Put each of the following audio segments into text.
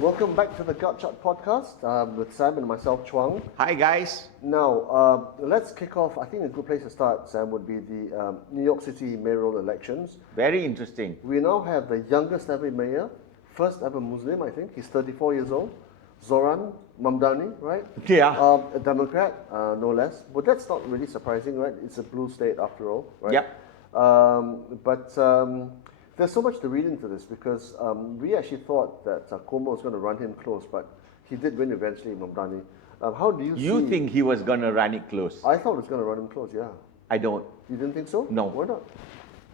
Welcome back to the Gut Shot podcast with Sam and myself, Chuang. Hi guys. Now, let's kick off. I think a good place to start, Sam, would be the New York City mayoral elections. Very interesting. We now have the youngest ever mayor, first ever Muslim, I think. He's 34 years old. Zoran Mamdani, right? Yeah. A Democrat, no less. But that's not really surprising, right? It's a blue state after all, right? Yep. But there's so much to read into this because we actually thought that Cuomo was going to run him close, but he did win eventually, Mamdani. How do you see... You think he was going to run it close? I thought he was going to run him close, yeah. I don't. You didn't think so? No. Why not?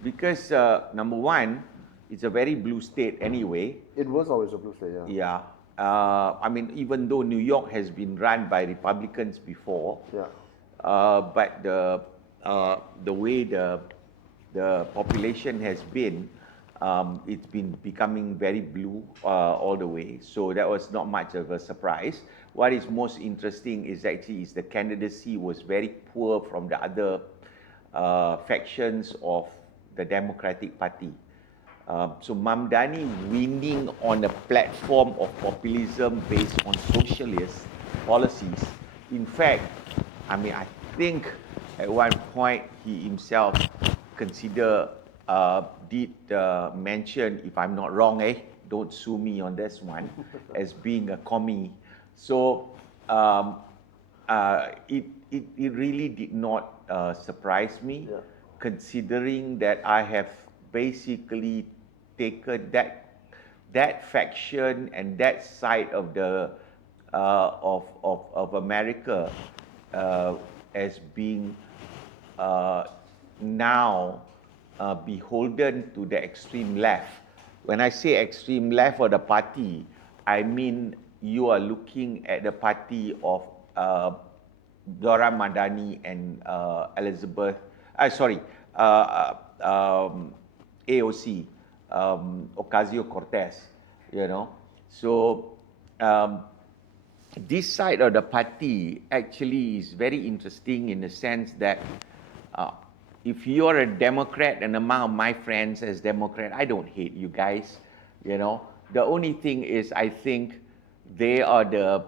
Because number one, it's a very blue state anyway. It was always a blue state, yeah. Yeah. I mean, even though New York has been run by Republicans before, Yeah. but the way the population has been, it's been becoming very blue all the way. So that was not much of a surprise. What is most interesting is actually the candidacy was very poor from the other factions of the Democratic Party. So Mamdani winning on a platform of populism based on socialist policies. In fact, I mean, I think at one point he himself did mention, if I'm not wrong, don't sue me on this one, as being a commie. So it really did not surprise me, considering that I have basically taken that faction and that side of the of America as being now beholden to the extreme left. When I say extreme left of the party, I mean you are looking at the party of Zoran Mamdani and AOC, Ocasio-Cortez, you know. So this side of the party actually is very interesting in the sense that if you're a Democrat, and among my friends as Democrat, I don't hate you guys, you know. The only thing is I think they are the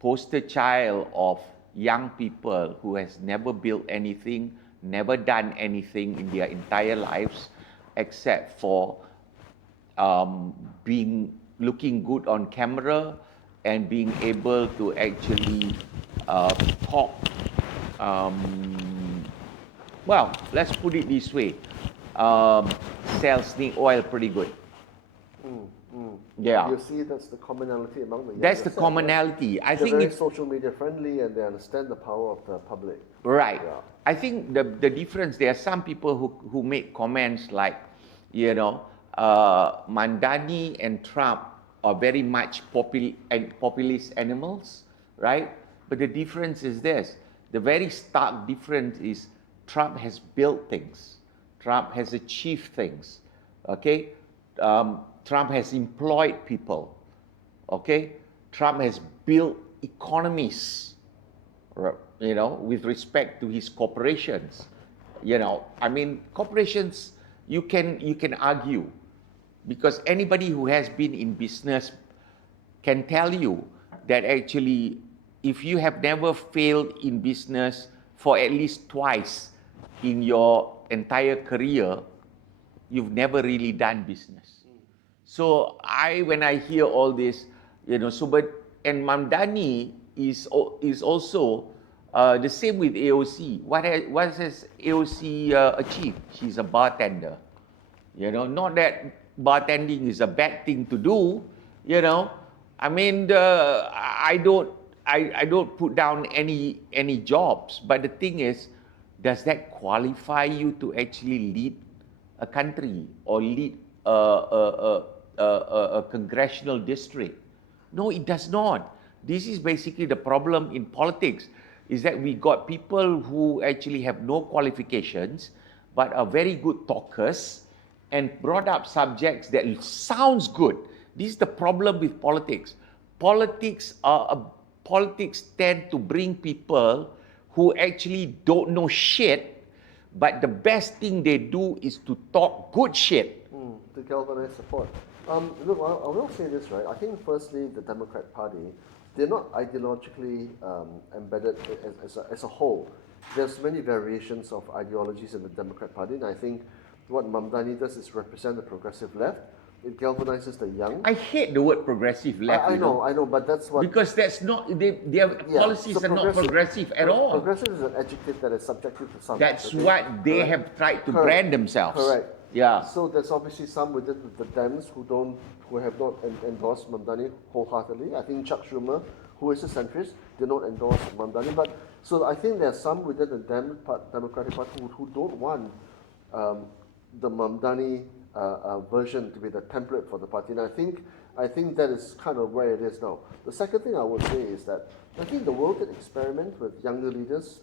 poster child of young people who has never built anything, never done anything in their entire lives, except for looking good on camera and being able to actually talk. Well, let's put it this way: sell snake oil pretty good. Yeah. You see, that's the commonality among the young. That's the commonality. Right? I think they're very it's social media friendly and they understand the power of the public. Right. Yeah. I think the difference, there are some people who make comments like, you know, Mamdani and Trump are very much populist animals, right? But the difference is this. The very stark difference is Trump has built things. Trump has achieved things, okay? Trump has employed people, okay? Trump has built economies, you know, with respect to his corporations. You know, I mean, corporations, you can argue, because anybody who has been in business can tell you that actually, if you have never failed in business for at least twice in your entire career, you've never really done business. So when I hear all this, you know, and Mamdani is also the same with AOC. What has AOC achieved? She's a bartender. You know, not that bartending is a bad thing to do. You know, I mean, I don't put down any jobs. But the thing is, does that qualify you to actually lead a country or lead a congressional district? No, it does not. This is basically the problem in politics, is that we got people who actually have no qualifications but are very good talkers and brought up subjects that sounds good. This is the problem with politics. Politics tend to bring people who actually don't know shit, but the best thing they do is to talk good shit. To galvanize support. Look, I will say this, right? I think firstly, the Democrat Party, they're not ideologically embedded as a whole. There's many variations of ideologies in the Democrat Party, and I think what Mamdani does is represent the progressive left. It galvanizes the young. I hate the word progressive left. I know, but that's what... Because that's not, their policies are not progressive at all. Progressive is an adjective that is subjective to some. That's what they have tried to brand themselves. Correct. Yeah. So there's obviously some within the Dems who have not endorsed Mamdani wholeheartedly. I think Chuck Schumer, who is a centrist, did not endorse Mamdani. But so I think there are some within the Democratic Party who don't want the Mamdani version to be the template for the party. And I think that is kind of where it is now. The second thing I would say is that I think the world did experiment with younger leaders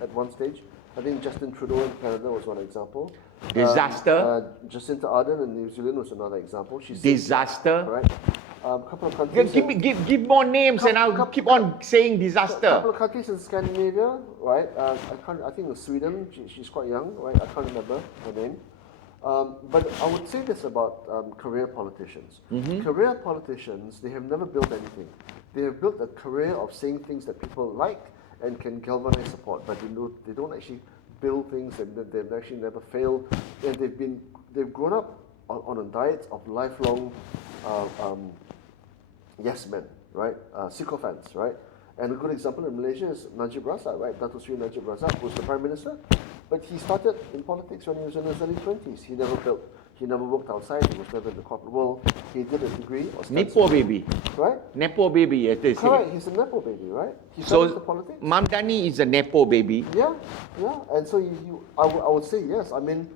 at one stage. I think Justin Trudeau in Canada was one example. Disaster. Jacinta Ardern in New Zealand was another example. Disaster. Right. Couple of countries. Give more names and I'll keep on saying disaster. A couple of countries in Scandinavia, right? I think in Sweden, she's quite young, right? I can't remember her name. But I would say this about career politicians. Career politicians, they have never built anything. They have built a career of saying things that people like and can galvanize support, but they don't actually build things, and they've actually never failed. And they've grown up on a diet of lifelong yes men, right? Sycophants, right? And a good example in Malaysia is Najib Razak, right? Dato Sri Najib Razak, who's the Prime Minister. But he started in politics when he was in his early 20s. He never worked outside, he was never in the corporate world. He did a degree. Nepo baby. Right? Nepo baby, as they say. Correct, he's a Nepo baby, right? He fell into politics. Mamdani is a Nepo baby. Yeah. And so I would say yes. I mean,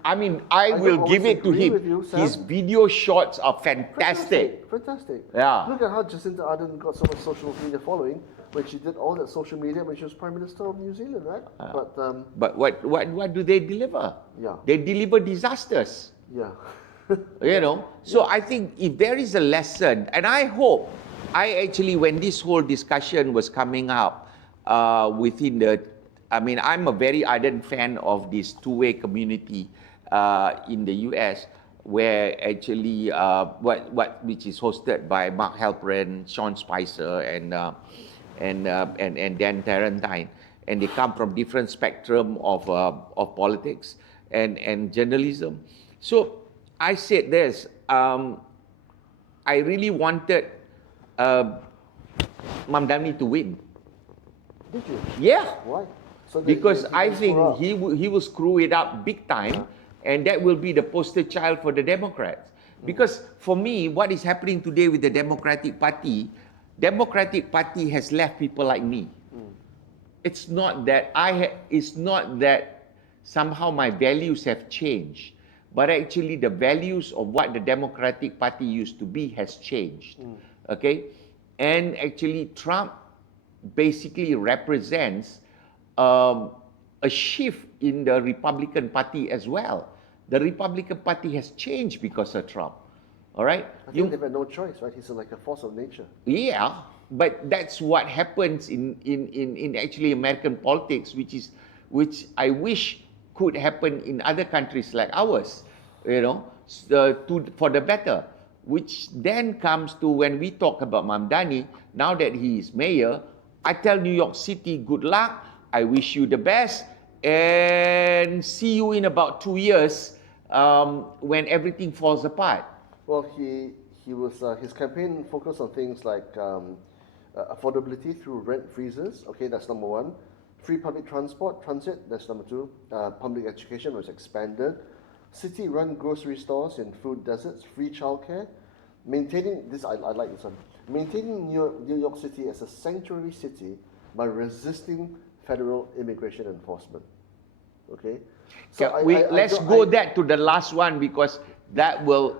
I will give it to him. You, his video shots are fantastic. Fantastic. Yeah. Look at how Jacinta Ardern got so much social media following when she did all that social media when she was Prime Minister of New Zealand, right? But what do they deliver? Yeah. They deliver disasters. Yeah. So I think if there is a lesson, and I hope, when this whole discussion was coming up I'm a very ardent fan of this two-way community in the US, where actually which is hosted by Mark Halperin, Sean Spicer, and Dan Tarantine, and they come from different spectrum of politics and journalism. So I said this, I really wanted Mamdani to win. Did you? Yeah. Why? So because I think he will screw it up big time, and that will be the poster child for the Democrats. Because for me, what is happening today with the Democratic Party has left people like me. It's not that somehow my values have changed, but actually the values of what the Democratic Party used to be has changed. Okay? And actually Trump basically represents a shift in the Republican Party as well. The Republican Party has changed because of Trump. All right? I think they've had no choice, right? He's like a force of nature. Yeah, but that's what happens in actually American politics, which I wish could happen in other countries like ours, for the better. Which then comes to when we talk about Mamdani, now that he is mayor, I tell New York City, good luck, I wish you the best, and see you in about 2 years when everything falls apart. Well, he was his campaign focused on things like affordability through rent freezes. Okay, that's number one. Free public transit. That's number two. Public education was expanded. City-run grocery stores in food deserts. Free childcare. Maintaining this, I like this one. Maintaining New York City as a sanctuary city by resisting federal immigration enforcement. Okay. So let's go to the last one, because that will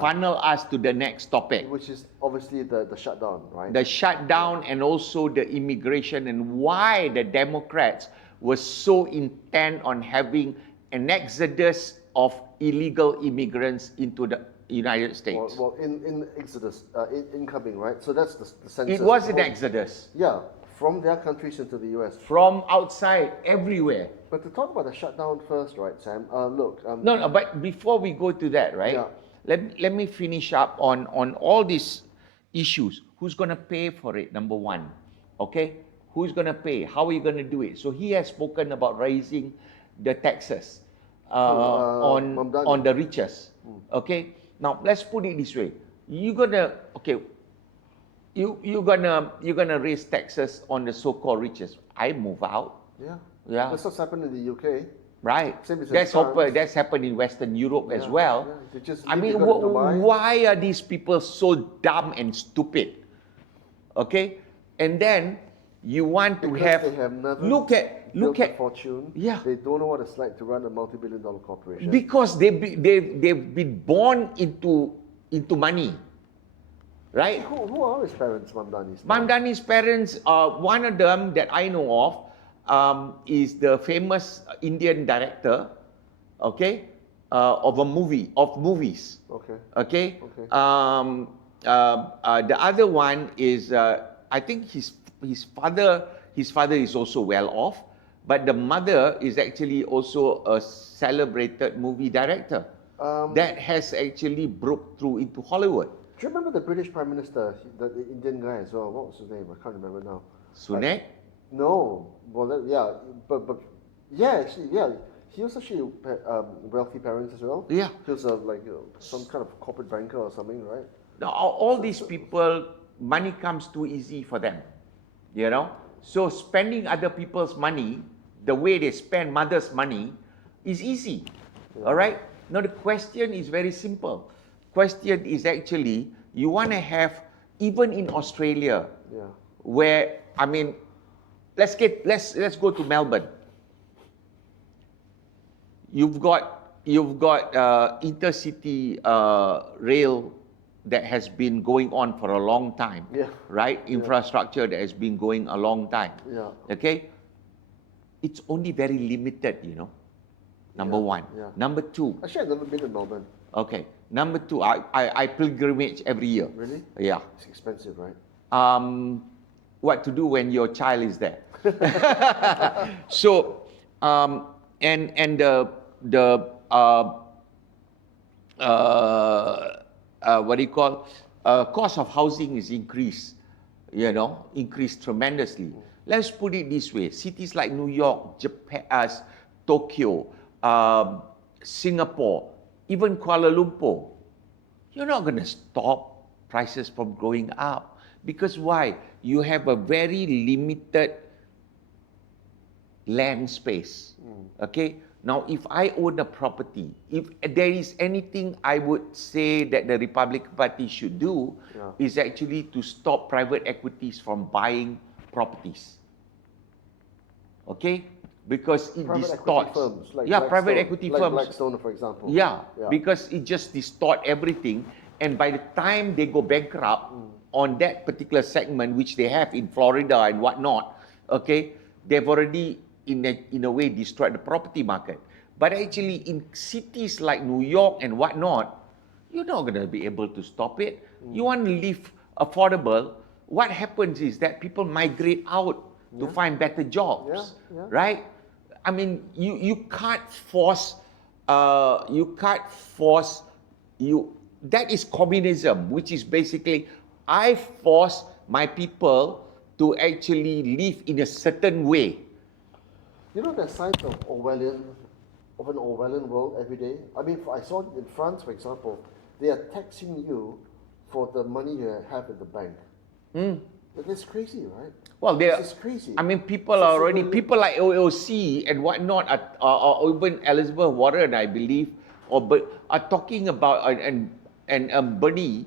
funnel us to the next topic, which is obviously the shutdown, right? The shutdown, and also the immigration, and why the Democrats were so intent on having an exodus of illegal immigrants into the United States. Well, in exodus, incoming, right? So that's the census. It was an exodus. Yeah, from their countries into the US. From outside, everywhere. But to talk about the shutdown first, right, Sam? Look. No, but before we go to that, right? let me finish up on all these issues. Who's going to pay for it? Number one, okay? Who's going to pay? How are you going to do it? So he has spoken about raising the taxes Mamdani. on the richest. Okay. Now let's put it this way: you're gonna raise taxes on the so-called richest. I move out. Yeah. Yeah. That's what's happened in the UK. Right. Same as in That's France. that's happened in Western Europe as Yeah, well. yeah. They just I leave, mean, they go to Dubai. why are these people so dumb and stupid? Okay, and then you want to Because have, they have never look built a at fortune. Yeah. They don't know what it's like to run a multi-billion-dollar corporation. because they've been born into money, right? Who are his parents, Mamdani's? Mamdani's parents, one of them that I know of is the famous Indian director, okay, of movies. Okay. Okay. Okay. The other one is I think his father is also well off, but the mother is actually also a celebrated movie director that has actually broke through into Hollywood. Do you remember the British Prime Minister, the Indian guy as well? What was his name? I can't remember now. Sunak? No. Well, but yeah, actually, yeah. He was actually wealthy parents as well. Yeah. He was some kind of corporate banker or something, right? Now, all these people, money comes too easy for them, you know. So spending other people's money, the way they spend mother's money, is easy. Yeah. All right. Now the question is very simple. Question is actually you want to have, even in Australia, Yeah. where I mean, let's go to Melbourne. You've got intercity rail that has been going on for a long time. Yeah. Right? Infrastructure that has been going a long time. Yeah. Okay? It's only very limited, you know. Number one. Yeah. Number two. Actually, I've never been to Melbourne. Okay. Number two, I pilgrimage every year. Really? Yeah. It's expensive, right? What to do when your child is there? So, and the what do you call, cost of housing is increased tremendously. Let's put it this way: cities like New York, Japan, Tokyo, Singapore, even Kuala Lumpur, you're not going to stop prices from going up. Because why? You have a very limited land space. Okay? Now, if I own a property, if there is anything I would say that the Republican Party should do, is actually to stop private equities from buying properties. Okay? Because it Private distorts. equity firms, like private Blackstone, equity like firms. Blackstone, for example. Yeah, because it just distorts everything. And by the time they go bankrupt on that particular segment, which they have in Florida and whatnot, okay, they've already, in a way, destroyed the property market. But actually, in cities like New York and whatnot, you're not going to be able to stop it. You want to live affordable. What happens is that people migrate out to find better jobs, right? I mean, you can't force, that is communism, which is basically, I force my people to actually live in a certain way. You know, there's signs of an Orwellian world every day. I mean, I saw in France, for example, they are taxing you for the money you have in the bank. That's crazy, right? Well, this is crazy. I mean, people like OOC and whatnot, or even Elizabeth Warren, I believe, are talking about and Bernie.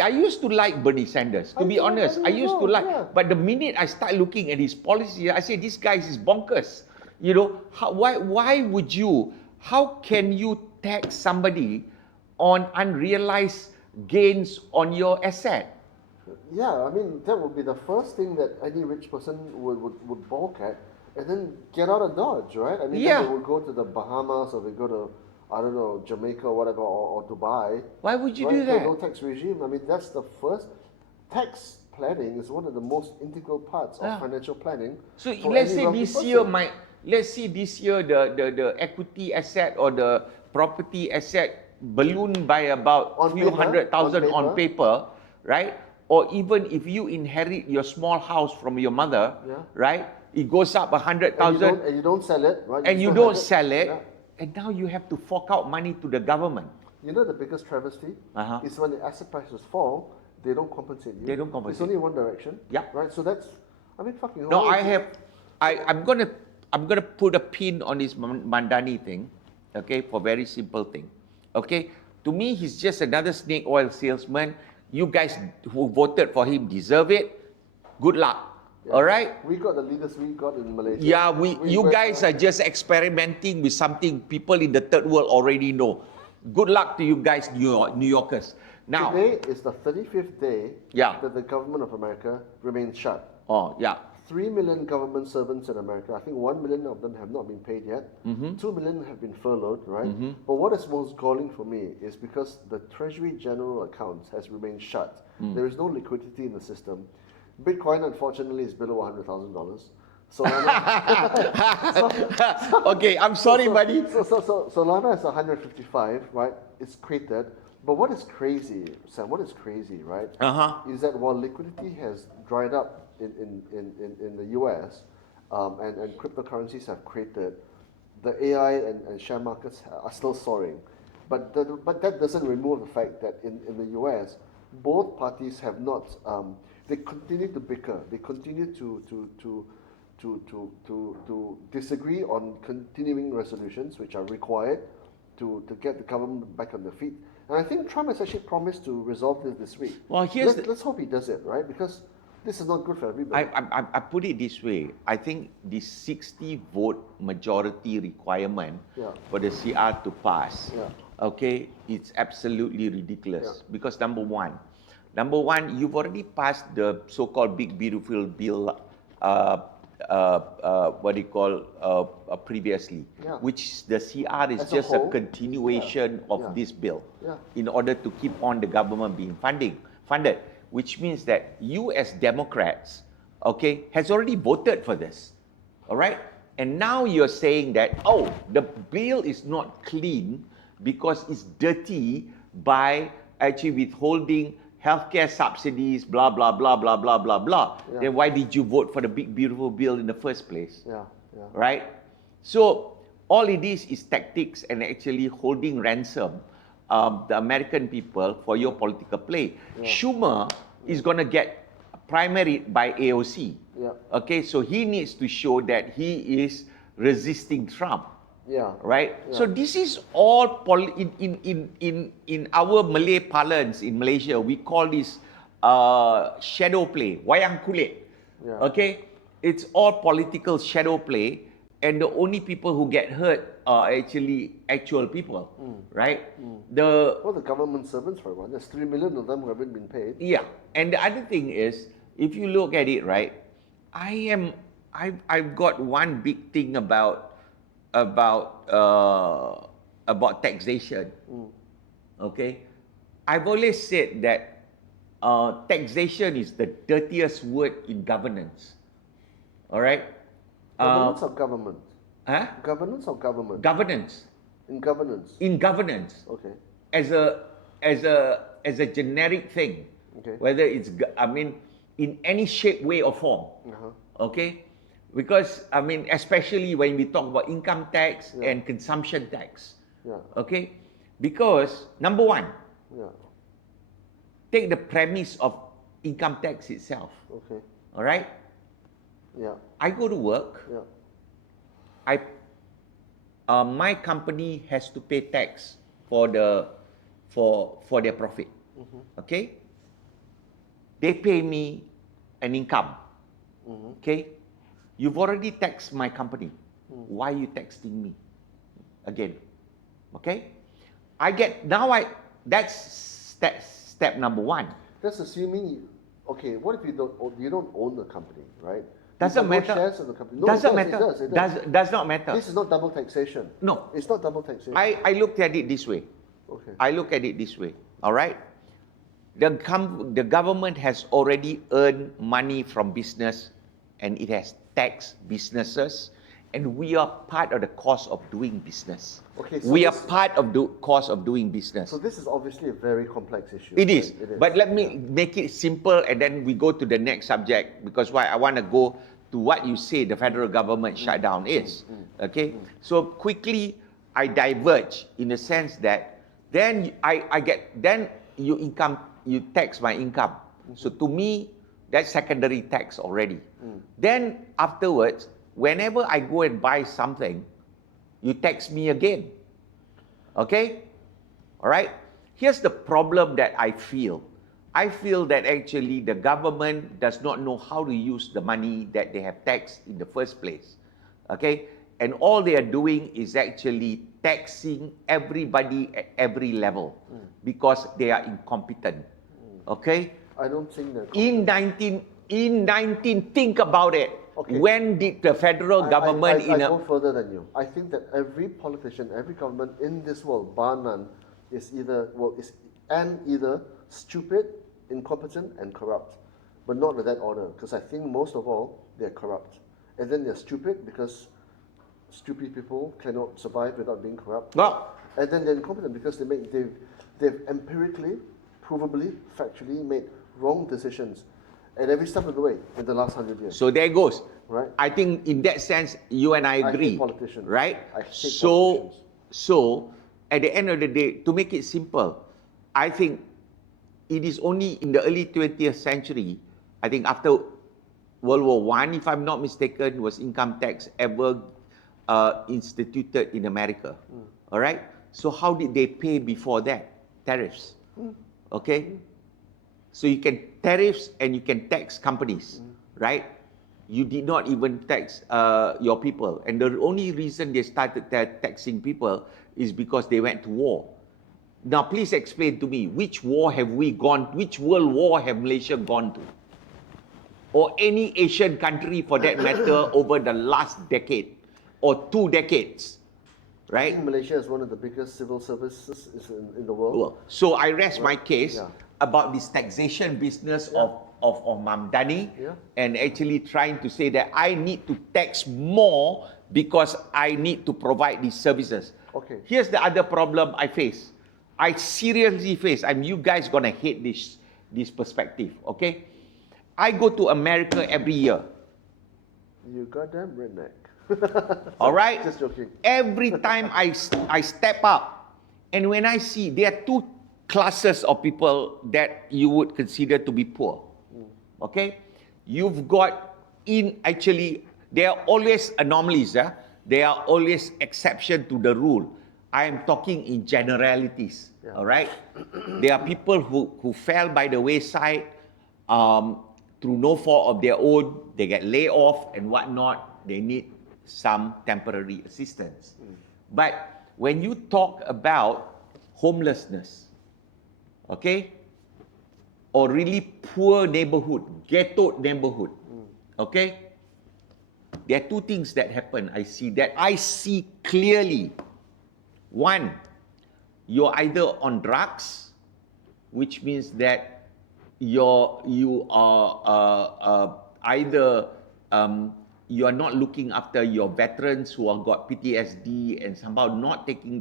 I used to like Bernie Sanders, to be honest. I used to like, but the minute I start looking at his policy, I say this guy is bonkers. You know, why would you? How can you tax somebody on unrealized gains on your asset? Yeah, I mean, that would be the first thing that any rich person would balk at, and then get out of Dodge, right? I mean, then they would go to the Bahamas, or they go to, I don't know, Jamaica or whatever, or Dubai. Why would you do that? No tax regime. I mean, that's the first. Tax planning is one of the most integral parts of financial planning. So let's say this year, the equity asset or the property asset balloon by about On few paper, hundred thousand on on paper, right? Or even if you inherit your small house from your mother, Yeah. right? It goes up 100,000 and you don't sell it, right? and you still don't have sell it, Yeah. and now you have to fork out money to the government. You know the biggest travesty Uh-huh. is when the asset prices fall, they don't compensate you. They don't compensate. It's only in one direction. Yeah. Right. So that's, I mean, fucking. No, hell, I'm gonna put a pin on this Mamdani thing, okay, for very simple thing, okay. To me, he's just another snake oil salesman. You guys who voted for him deserve it. Good luck. Yeah. All right. We got the leaders we got in Malaysia. Yeah, you guys are just experimenting with something people in the third world already know. Good luck to you guys, New Yorkers. Now, today is the 35th day Yeah. that the government of America remains shut. oh yeah, 3 million government servants in America. I think 1 million of them have not been paid yet. 2 million have been furloughed, right? But what is most galling for me is because the Treasury General account has remained shut. There is no liquidity in the system. Bitcoin, unfortunately, is below $100,000. So, okay, I'm sorry, buddy. so Lana is 155, right? It's created. But what is crazy, Sam, what is crazy, right? Is that while liquidity has dried up in the US and cryptocurrencies have created, the AI and share markets are still soaring. But that doesn't remove the fact that in the US, both parties have not, they continue to bicker, they continue to disagree on continuing resolutions which are required to get the government back on their feet. And I think Trump has actually promised to resolve this week. Well, let's hope he does it, right? Because this is not good for everybody. I put it this way. I think the 60 vote majority requirement for the CR to pass, okay, it's absolutely ridiculous. Because number one, you've already passed the so-called big beautiful bill, previously, which the CR is As a just a whole, continuation of this bill in order to keep on the government being funded. Which means that you as Democrats, okay, has already voted for this, all right? And now you're saying that, oh, the bill is not clean because it's dirty by actually withholding healthcare subsidies, blah, blah, blah, blah, blah, blah, blah. Then why did you vote for the big, beautiful bill in the first place? Right? So all it is tactics and actually holding ransom the American people for your political play. Schumer is going to get primaried by AOC. Okay, so he needs to show that he is resisting Trump. Right? So this is all in our Malay parlance in Malaysia, we call this shadow play, wayang kulit. Okay? It's all political shadow play, and the only people who get hurt are actually actual people, right? The government servants, for one, there's 3 million of them who haven't been paid. Yeah, and the other thing is, if you look at it, right, I've got one big thing about taxation. Okay, I've always said that taxation is the dirtiest word in governance. All right. Governance or government? Huh? Governance or government? Governance. In governance. In governance. Okay. As a generic thing. Okay. Whether it's, in any shape, way, or form. Okay. Because especially when we talk about income tax and consumption tax. Okay. Because number one. Take the premise of income tax itself. Okay. All right. I go to work. My company has to pay tax for their profit. Okay? They pay me an income. Okay? You've already taxed my company. Why are you taxing me again? Okay? That's step number one. That's assuming, what if you don't own the company, right? Doesn't matter. Shares in the company. No, doesn't it matter. does. Does not matter. This is not double taxation. No. It's not double taxation. I looked at it this way. Okay. I look at it this way. All right? The government has already earned money from business, and it has taxed businesses, and we are part of the cost of doing business. Okay, so we are this- part of the cost of doing business. So this is obviously a very complex issue. It is. right? It is. But let me make it simple and then we go to the next subject, because why I want to go to what you say the federal government shutdown is. Okay? So quickly I diverge in the sense that then you tax my income. So to me, that's secondary tax already. Then afterwards, whenever I go and buy something, you tax me again. Okay? All right? Here's the problem that I feel. I feel that actually the government does not know how to use the money that they have taxed in the first place. Okay? And all they are doing is actually taxing everybody at every level because they are incompetent. Okay? I don't think that. In 19, think about it. Okay. When did the federal government I go further than you. I think that every politician, every government in this world, bar none, is either stupid, incompetent, and corrupt, but not in that order. Because I think most of all they're corrupt, and then they're stupid because stupid people cannot survive without being corrupt. No. And then they're incompetent because they've empirically, provably, factually made wrong decisions at every step of the way in the last 100 years. So there goes. Right. I think in that sense, you and I agree. I hate politicians. Right? I hate politicians. So, at the end of the day, to make it simple, I think it is only in the early 20th century, I think after World War I, if I'm not mistaken, was income tax ever instituted in America. All right? So how did they pay before that? Tariffs. Okay? So you can tariffs and you can tax companies, right? You did not even tax your people. And the only reason they started taxing people is because they went to war. Now, please explain to me, which war have we gone, which world war have Malaysia gone to? Or any Asian country for that matter over the last decade or 2 decades, I right? think Malaysia is one of the biggest civil services in the world. So I rest my case Yeah. about this taxation business of Mamdani Yeah. and actually trying to say that I need to tax more because I need to provide these services. Okay. Here's the other problem I face. I seriously face, you guys gonna hate this perspective, okay? I go to America every year. You goddamn redneck. All right? Just joking. Every time I step up, and when I see there are 2 classes of people that you would consider to be poor. Okay? You've got there are always anomalies. There are always exception to the rule. I am talking in generalities. Yeah. All right? There are people who fell by the wayside through no fault of their own. They get laid off and whatnot. They need some temporary assistance. But when you talk about homelessness, okay, or really poor neighborhood, ghetto neighborhood, okay, there are 2 things that happen. I see clearly. One, you're either on drugs, which means that you are either you are not looking after your veterans who have got PTSD and somehow not taking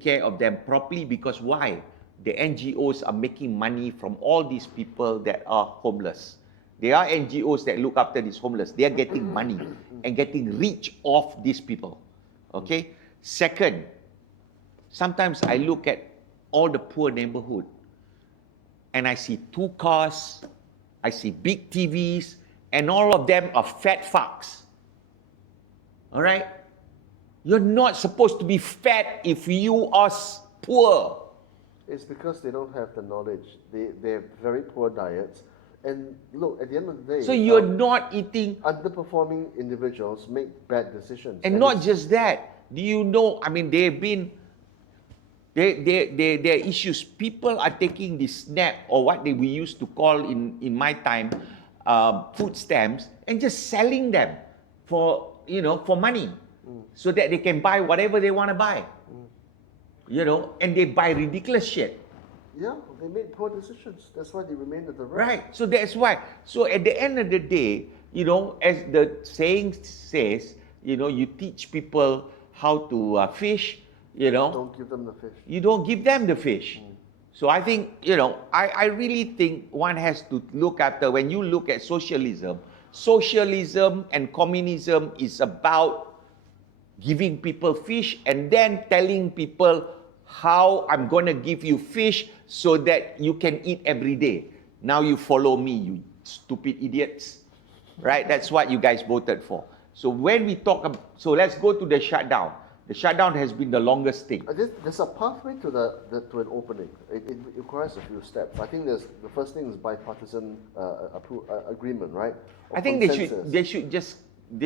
care of them properly, because why? The NGOs are making money from all these people that are homeless. There are NGOs that look after these homeless. They are getting money and getting rich off these people. Okay? Second, sometimes I look at all the poor neighborhood and I see 2 cars, I see big TVs, and all of them are fat fucks. All right? You're not supposed to be fat if you are poor. It's because they don't have the knowledge. They have very poor diets. And look, at the end of the day, So you're not eating. underperforming individuals make bad decisions. And not just that. Do you know, they've been, there are issues. People are taking the SNAP, or what we used to call in my time, food stamps, and just selling them for money, so that they can buy whatever they want to buy. And they buy ridiculous shit. Yeah, they made poor decisions. That's why they remain at the right. Right. So that's why. So at the end of the day, you know, as the saying says, you know, you teach people how to fish, you know, Don't give them the fish. you don't give them the fish. So I think, you know, I really think one has to look after, when you look at socialism, socialism and communism is about giving people fish and then telling people how I'm going to give you fish so that you can eat every day. Now you follow me, you stupid idiots. Right? That's what you guys voted for. So when we talk about, so let's go to the shutdown. The shutdown has been the longest thing. There's a pathway to to an opening. It requires a few steps. I think the first thing is bipartisan agreement, right? Or I think consensus. they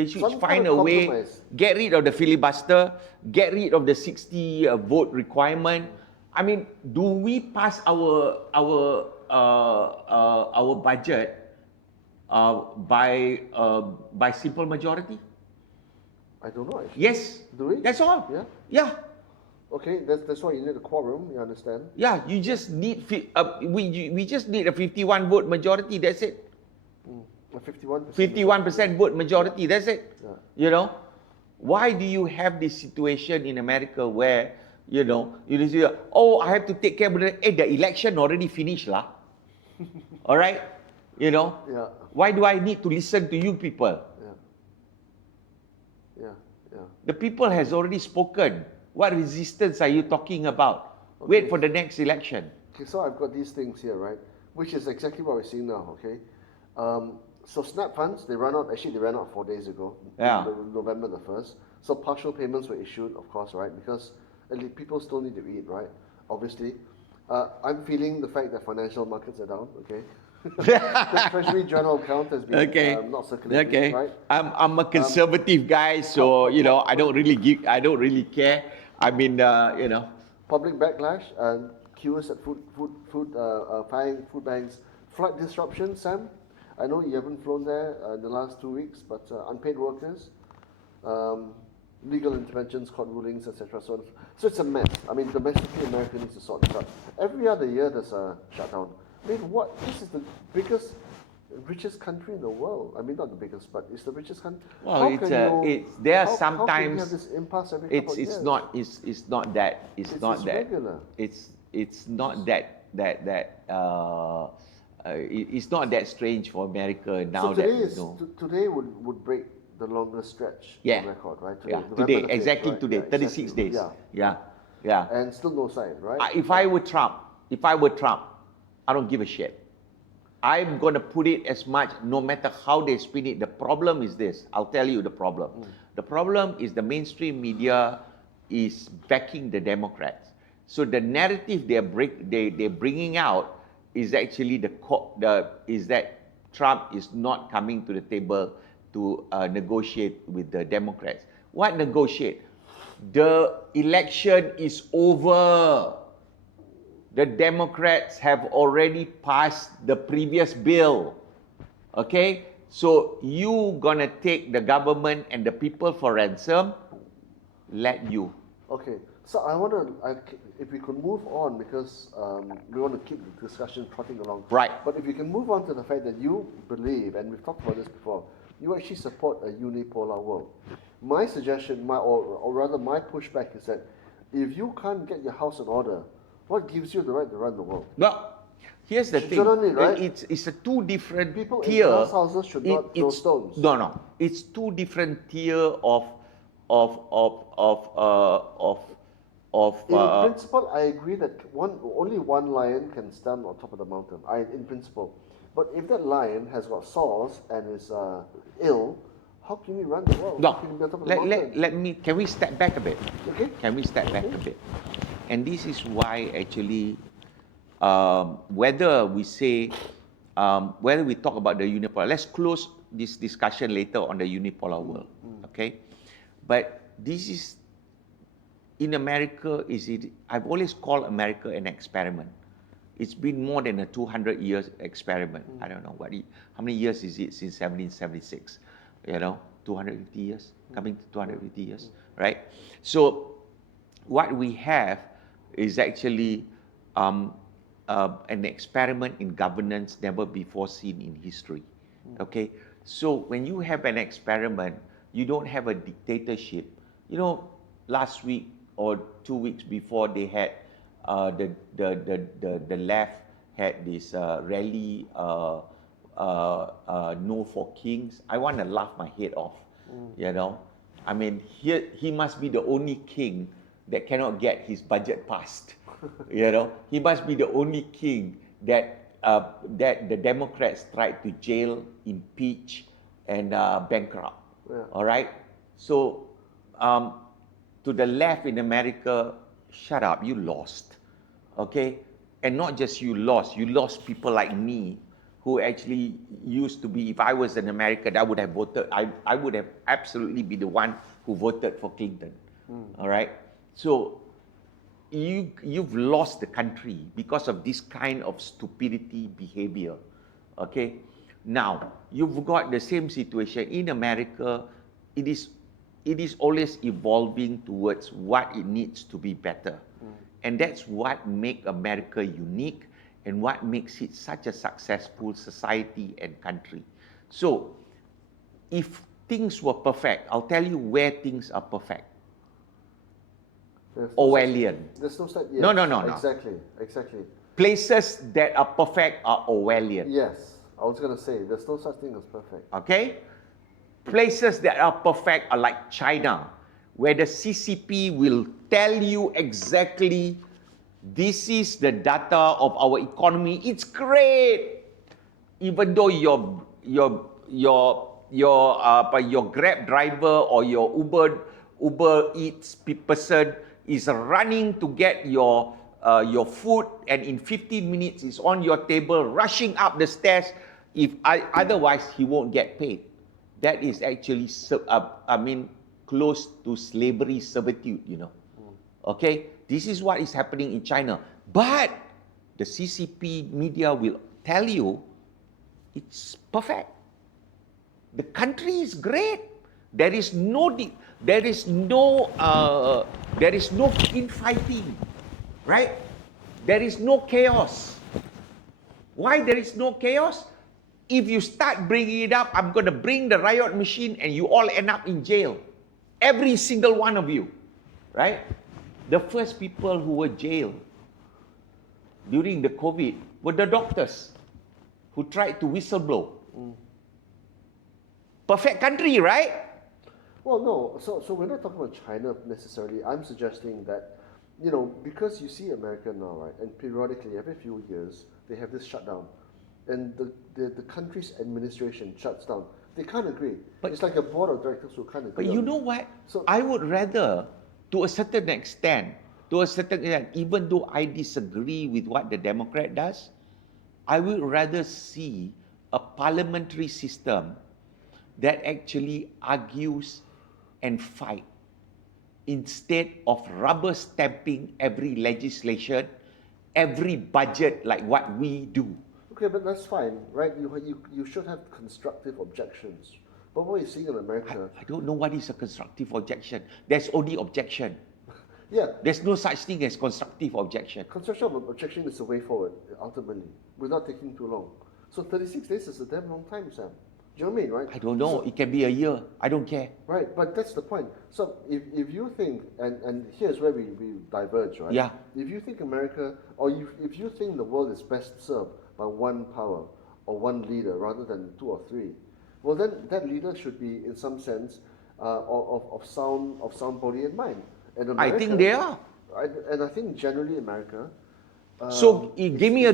should Some find kind a of way, compromise. get rid of the filibuster, get rid of the 60 vote requirement. I mean, do we pass our budget by simple majority? I don't know. Actually. Yes. Do we? That's all. Yeah. Yeah. Okay, that's why you need a quorum. You understand? Yeah. You just need we just need a 51 vote majority. That's it. A 51%. 51% vote majority. That's it. Yeah. You know, why do you have this situation in America where, you know, you just say, oh, I have to take care of the election already finished lah. All right, you know. Yeah. Why do I need to listen to you people? Yeah. The people has already spoken. What resistance are you talking about? Wait for the next election. Okay, so I've got these things here, right? Which is exactly what we're seeing now. Okay. So SNAP funds, they ran out 4 days ago. Yeah. November the 1st. So partial payments were issued, of course, right? Because people still need to eat, right? Obviously. I'm feeling the fact that financial markets are down, okay? The Treasury Journal account has been not circulating, right? I'm a conservative guy, so you know I don't really care. I mean, you know. Public backlash and queues at food banks, flight disruption. Sam, I know you haven't flown there in the last 2 weeks, but unpaid workers, legal interventions, court rulings, etc. So it's a mess. I mean, domestically, America needs to sort this out. Every other year there's a shutdown. I mean, this is the richest country in the world. I mean, not the biggest, but it's the richest country. Well, How there can are you sometimes have this impasse every couple of it's years? not it's not that it's not that regular. it's not that it's not that strange for America now So today would break the longest stretch Yeah. record, right? Yeah, November today, the 5th, exactly right? today, Yeah, 36 exactly. days. Yeah. Yeah. And still no sign, right? If I were Trump, I don't give a shit. I'm going to put it as much, no matter how they spin it. The problem is this. I'll tell you the problem. The problem is the mainstream media is backing the Democrats. So the narrative they're bringing out is actually is that Trump is not coming to the table to negotiate with the Democrats. What negotiate? The election is over. The Democrats have already passed the previous bill. Okay? So you gonna take the government and the people for ransom? Let you. Okay. So if we could move on, because we want to keep the discussion trotting along. Right. But if you can move on to the fact that you believe, and we've talked about this before, you actually support a unipolar world. My suggestion, or rather my pushback is that if you can't get your house in order, what gives you the right to run the world? Well, here's the thing. Shouldn't it, right? It's a two different People tier. in glass houses should not throw stones. No. It's two different tier of In principle, I agree that only one lion can stand on top of the mountain. In principle, but if that lion has got sores and is ill, how can we run the world? No, How can we be on top of the mountain? can we step back a bit? Okay. Can we step back a bit? And this is why actually, whether we talk about the unipolar, let's close this discussion later on the unipolar world, okay? But this is, in America, I've always called America an experiment. It's been more than a 200 years experiment. I don't know how many years is it since 1776? 250 years, coming to 250 years, right? So what we have is actually an experiment in governance never before seen in history. Okay, So when you have an experiment, you don't have a dictatorship. You know, last week or 2 weeks before, they had the left had this rally, no for kings. I want to laugh my head off. You know, I mean, he must be the only king that cannot get his budget passed. You know, he must be the only king that that the Democrats tried to jail, impeach, and bankrupt. Yeah. All right. So to the left in America, shut up, you lost. Okay, and not just you lost people like me who actually used to be, if I was in America, I would have voted, I would have absolutely be the one who voted for Clinton. All right. So you've lost the country because of this kind of stupidity behavior. Okay. Now you've got the same situation in America. It is always evolving towards what it needs to be better. And that's what makes America unique and what makes it such a successful society and country. So if things were perfect, I'll tell you where things are perfect. Orwellian. There's no such. No. Exactly. Places that are perfect are Orwellian. Yes, I was going to say, there's no such thing as perfect. Okay? Places that are perfect are like China, where the CCP will tell you exactly, this is the data of our economy. It's great, even though your Grab driver or your Uber Eats person is running to get your food, and in 15 minutes it's on your table, rushing up the stairs. Otherwise he won't get paid. That is actually, close to slavery servitude, you know. Okay, this is what is happening in China. But the CCP media will tell you it's perfect. The country is great. There is no infighting, right? There is no chaos. Why there is no chaos? If you start bringing it up, I'm going to bring the riot machine and you all end up in jail. Every single one of you, right? The first people who were jailed during the COVID were the doctors who tried to whistleblow. Perfect country, right? Well, no. So we're not talking about China necessarily. I'm suggesting that, you know, because you see America now, right, and periodically every few years they have this shutdown, and the country's administration shuts down. They can't agree. But it's like a board of directors who can't agree. But you know what? So I would rather, to a certain extent, even though I disagree with what the Democrat does, I would rather see a parliamentary system that actually argues and fight instead of rubber stamping every legislation, every budget like what we do. Okay, but that's fine, right? You should have constructive objections. But what you see in America... I don't know what is a constructive objection. There's only objection. Yeah. There's no such thing as constructive objection. Constructive objection is the way forward, ultimately, without taking too long. So 36 days is a damn long time, Sam. Do you know what I mean, right? I don't know. So, it can be a year. I don't care. Right, but that's the point. So if you think, and here's where we diverge, right? Yeah. If you think America, or if you think the world is best served by one power or one leader rather than two or three, well then that leader should be in some sense of sound body and mind. And America, I think they are. And I think generally America. So give me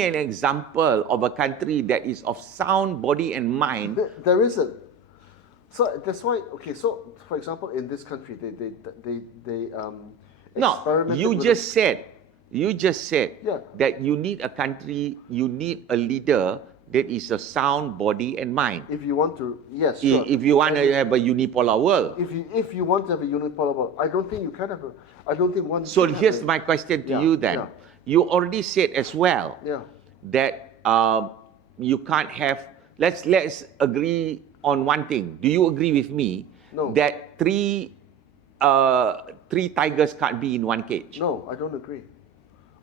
an example of a country that is of sound body and mind. There isn't. So that's why. Okay. So for example, in this country, they No, you just said Yeah. that you need a country, you need a leader that is a sound body and mind. If you want to, yes, sure. If you want to have a unipolar world. If you want to have a unipolar world, I don't think you can have a. I don't think one. So here's my question to you then. Yeah. You already said as well that you can't have. Let's agree on one thing. Do you agree with me that three tigers can't be in one cage? No, I don't agree.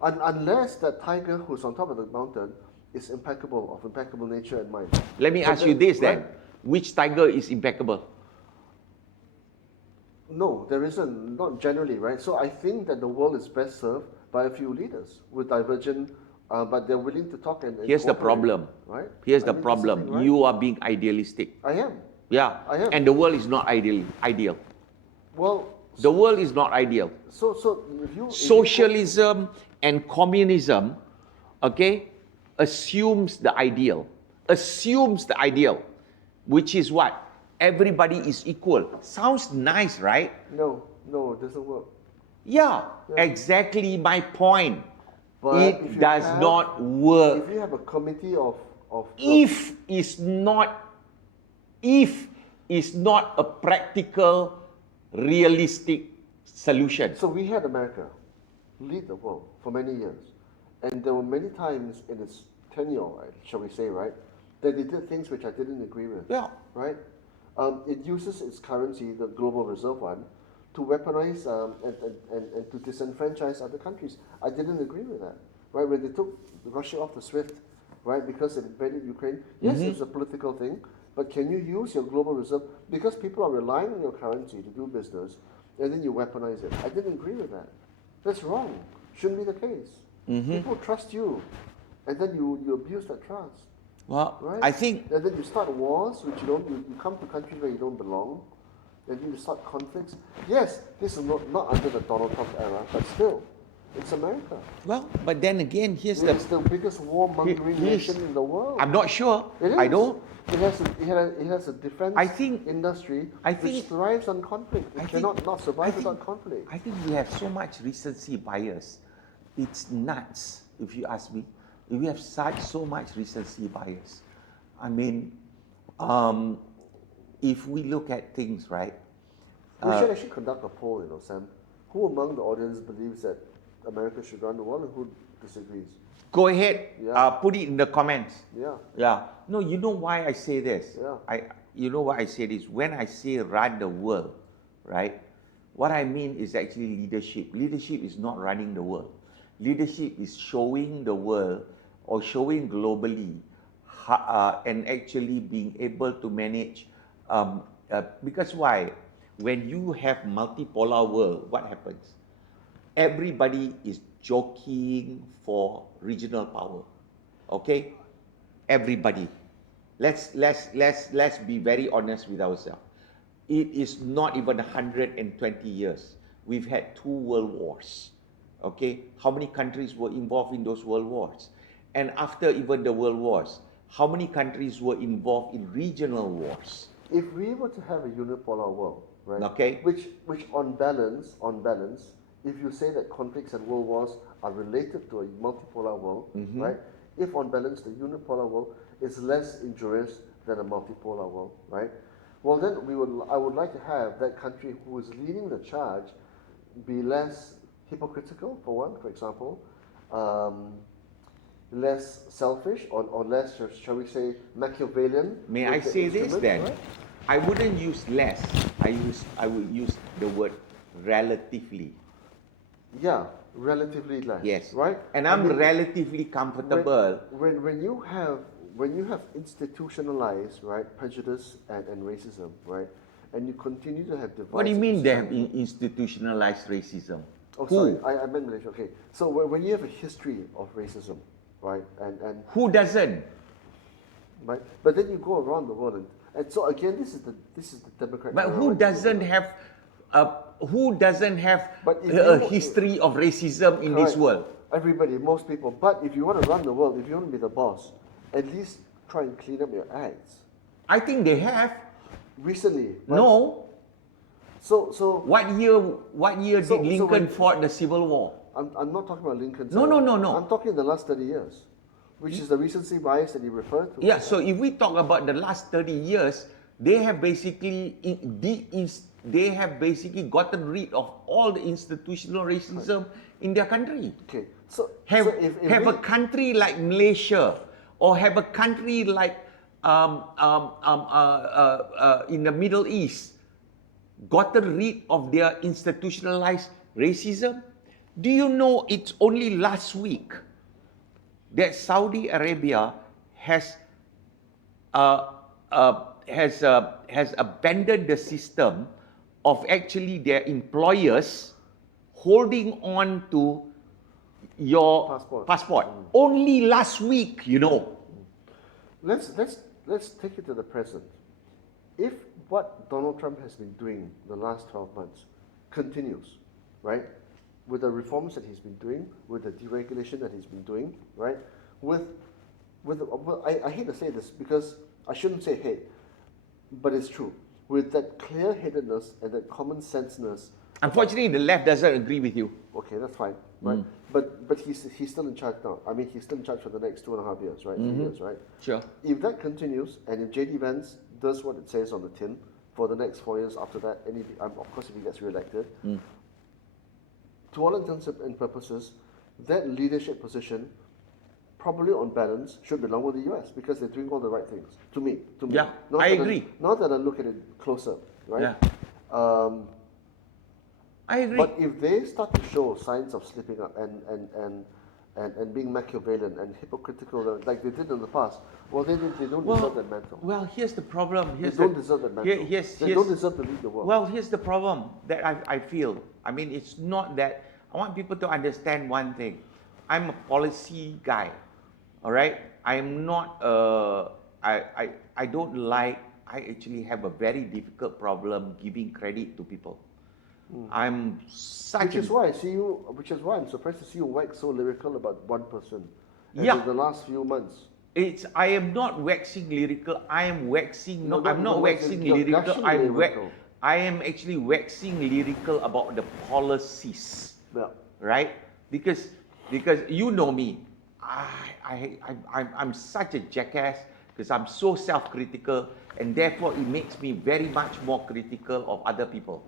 Unless that tiger who's on top of the mountain is impeccable, of impeccable nature and mind. Let me But ask you this then. right? Which tiger is impeccable? No, there isn't, not generally, right? So I think that the world is best served by a few leaders with divergent, but they're willing to talk and Here's the cooperate, problem. right? Here's I the mean, that's problem. thing, right? You are being idealistic. I am. Yeah. I am. And the world is not ideal. Well, The world is not ideal. so if you Socialism and communism, okay, assumes the ideal, which is what? Everybody is equal. Sounds nice, right? no, it doesn't work. Yeah, Yeah. exactly my point. But if It you does have- not work. If you have a committee of If is not a practical, realistic solution. So we had America lead the world for many years, and there were many times in its tenure, right, shall we say, right, that they did things which I didn't agree with. Yeah. Right. It uses its currency, the global reserve one, to weaponize and to disenfranchise other countries. I didn't agree with that. Right. When they took Russia off the SWIFT, right, because it invaded Ukraine. Yes, Mm-hmm. it's a political thing, but can you use your global reserve because people are relying on your currency to do business, and then you weaponize it? I didn't agree with that. That's wrong. Shouldn't be the case. Mm-hmm. People trust you, and then you abuse that trust. Well, Right? I think And then you start wars, which you come to countries where you don't belong, and you start conflicts. Yes, this is not under the Donald Trump era, but still, it's America. well, but then again, here's It's the biggest warmongering Here's- nation in the world. I'm not sure. It is. I don't. It has a defense I think- industry I which think- thrives on conflict. It I cannot think- not I survive think- without conflict. I think we have so much recency bias. It's nuts, if you ask me. We have so much recency bias. I mean, if we look at things, right? We should actually conduct a poll, Sam. Who among the audience believes that America should run the world and who disagrees? Go ahead, Yeah. put it in the comments. Yeah. Yeah. No, you know why I say this? Yeah. You know why I say this? When I say run the world, right? What I mean is actually leadership. Leadership is not running the world. Leadership is showing the world or showing globally and actually being able to manage. Because why? When you have multipolar world, what happens? Everybody is jockeying for regional power. Okay? Everybody. Let's be very honest with ourselves. It is not even 120 years. We've had 2 world wars. Okay? How many countries were involved in those world wars? And after even the world wars, how many countries were involved in regional wars? If we were to have a unipolar world, right? Okay. Which on balance, if you say that conflicts and world wars are related to a multipolar world, Mm-hmm. right? If on balance the unipolar world is less injurious than a multipolar world, right? Well, then I would like to have that country who is leading the charge be less hypocritical, for example, less selfish or less, shall we say, Machiavellian. May with I the say this instruments, then? right? I wouldn't use less. I would use the word relatively. Yeah, relatively less. Yes. Right. And I I'm mean, relatively comfortable. when you have institutionalized, right, prejudice and racism, right, and you continue to have divides. What do you in mean they have society- institutionalized racism? Oh, Who? sorry, I meant Malaysia. Okay, so when you have a history of racism, right, and Who doesn't? right, but then you go around the world and so again, this is the Democrat. But era, who right? doesn't have But if a you- history of racism in this Correct. world? Everybody, most people. But if you want to run the world, if you want to be the boss, at least try and clean up your acts. I think they have. Recently, but- No. So What year So- did so Lincoln when- fought the Civil War? I'm not talking about Lincoln. No, no, no, no. I'm talking the last 30 years, which is the recency bias that you referred to. Yeah, so if we talk about the last 30 years, they have basically gotten rid of all the institutional racism in their country. Okay. So Have if a country like Malaysia or have a country like in the Middle East gotten rid of their institutionalized racism? Do you know it's only last week that Saudi Arabia has abandoned the system of actually their employers holding on to your passport. Only last week, you know. Let's take it to the present. If what Donald Trump has been doing the last 12 months continues, right, with the reforms that he's been doing, with the deregulation that he's been doing, right, I hate to say this because I shouldn't say hate, but it's true. With that clear-headedness and that common senseness. Unfortunately, the left doesn't agree with you. Okay, that's fine, right? But he's still in charge now. I mean, he's still in charge for the next 2.5 years, right? 3 years, right? Sure. If that continues, and if JD Vance does what it says on the tin for the next 4 years after that, and of course if he gets re-elected, to all intents and purposes, that leadership position, probably on balance, should belong with the US because they're doing all the right things. To me. Yeah, I agree. Not that I look at it closer, right? Yeah. I agree. But if they start to show signs of slipping up and being Machiavellian and hypocritical like they did in the past, well, they don't deserve that mantle. Well, here's the problem. They don't deserve that mantle. They don't deserve to lead the world. Well, here's the problem that I feel. I mean, it's not that. I want people to understand one thing. I'm a policy guy, all right? I'm not, I don't like, I actually have a very difficult problem giving credit to people. I'm such which is why I'm surprised to see you wax so lyrical about one person in the last few months. I am not waxing lyrical. I am waxing. No, I'm not waxing lyrical. I am actually waxing lyrical about the policies. Yeah. Right? Because you know me. I'm such a jackass because I'm so self-critical, and therefore it makes me very much more critical of other people.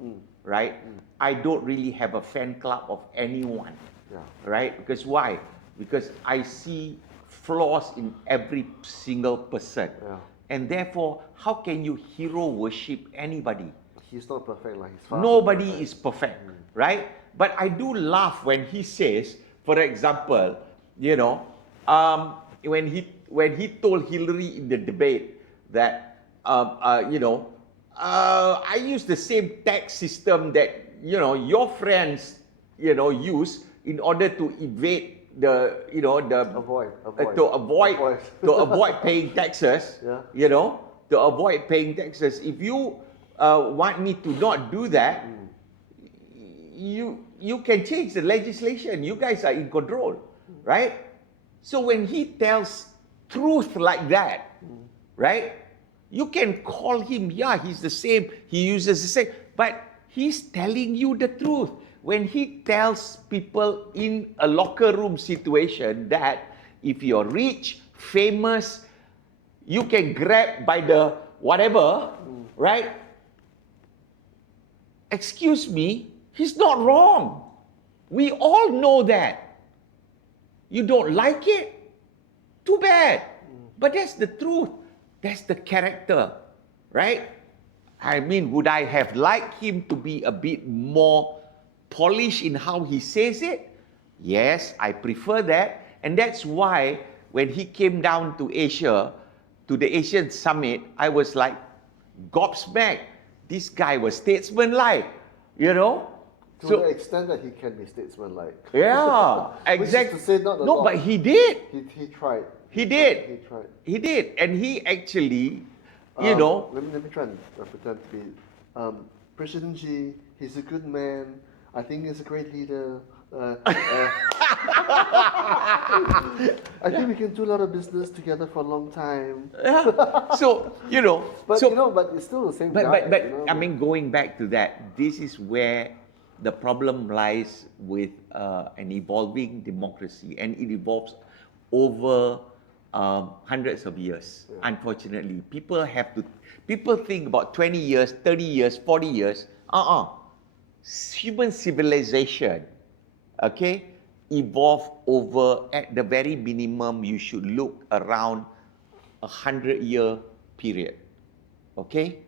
Right? I don't really have a fan club of anyone. Yeah. Right? Because why? Because I see flaws in every single person. Yeah. And therefore, how can you hero worship anybody? He's not perfect, like he's far. Nobody is perfect, right? But I do laugh when he says, for example, you know, when he told Hillary in the debate that, you know, I use the same tax system that, you know, your friends, you know, use in order to evade the, you know, the to avoid paying taxes. Yeah. You know, to avoid paying taxes. If you want me to not do that, you can change the legislation. You guys are in control, right? So when he tells truth like that, right? You can call him, yeah, he's the same, he uses the same, but he's telling you the truth. When he tells people in a locker room situation that if you're rich, famous, you can grab by the whatever, right? Excuse me, he's not wrong. We all know that. You don't like it? Too bad. But that's the truth. That's the character, right? I mean, would I have liked him to be a bit more polished in how he says it? Yes, I prefer that. And that's why when he came down to Asia, to the Asian summit, I was like gobsmacked. This guy was statesman-like, you know? To the extent that he can be statesman-like. Yeah, exactly. No, but he did. He tried. He did. He tried. He did. And he actually, you know. Let me try and pretend to be. President Xi, he's a good man. I think he's a great leader. I think we can do a lot of business together for a long time. Yeah. So, you know. But it's still the same guy. But you know? I mean, going back to that, this is where the problem lies with an evolving democracy, and it evolves over hundreds of years. Yeah. Unfortunately, people think about 20 years, 30 years, 40 years. Human civilization, okay, evolve over, at the very minimum, you should look around 100-year period, okay?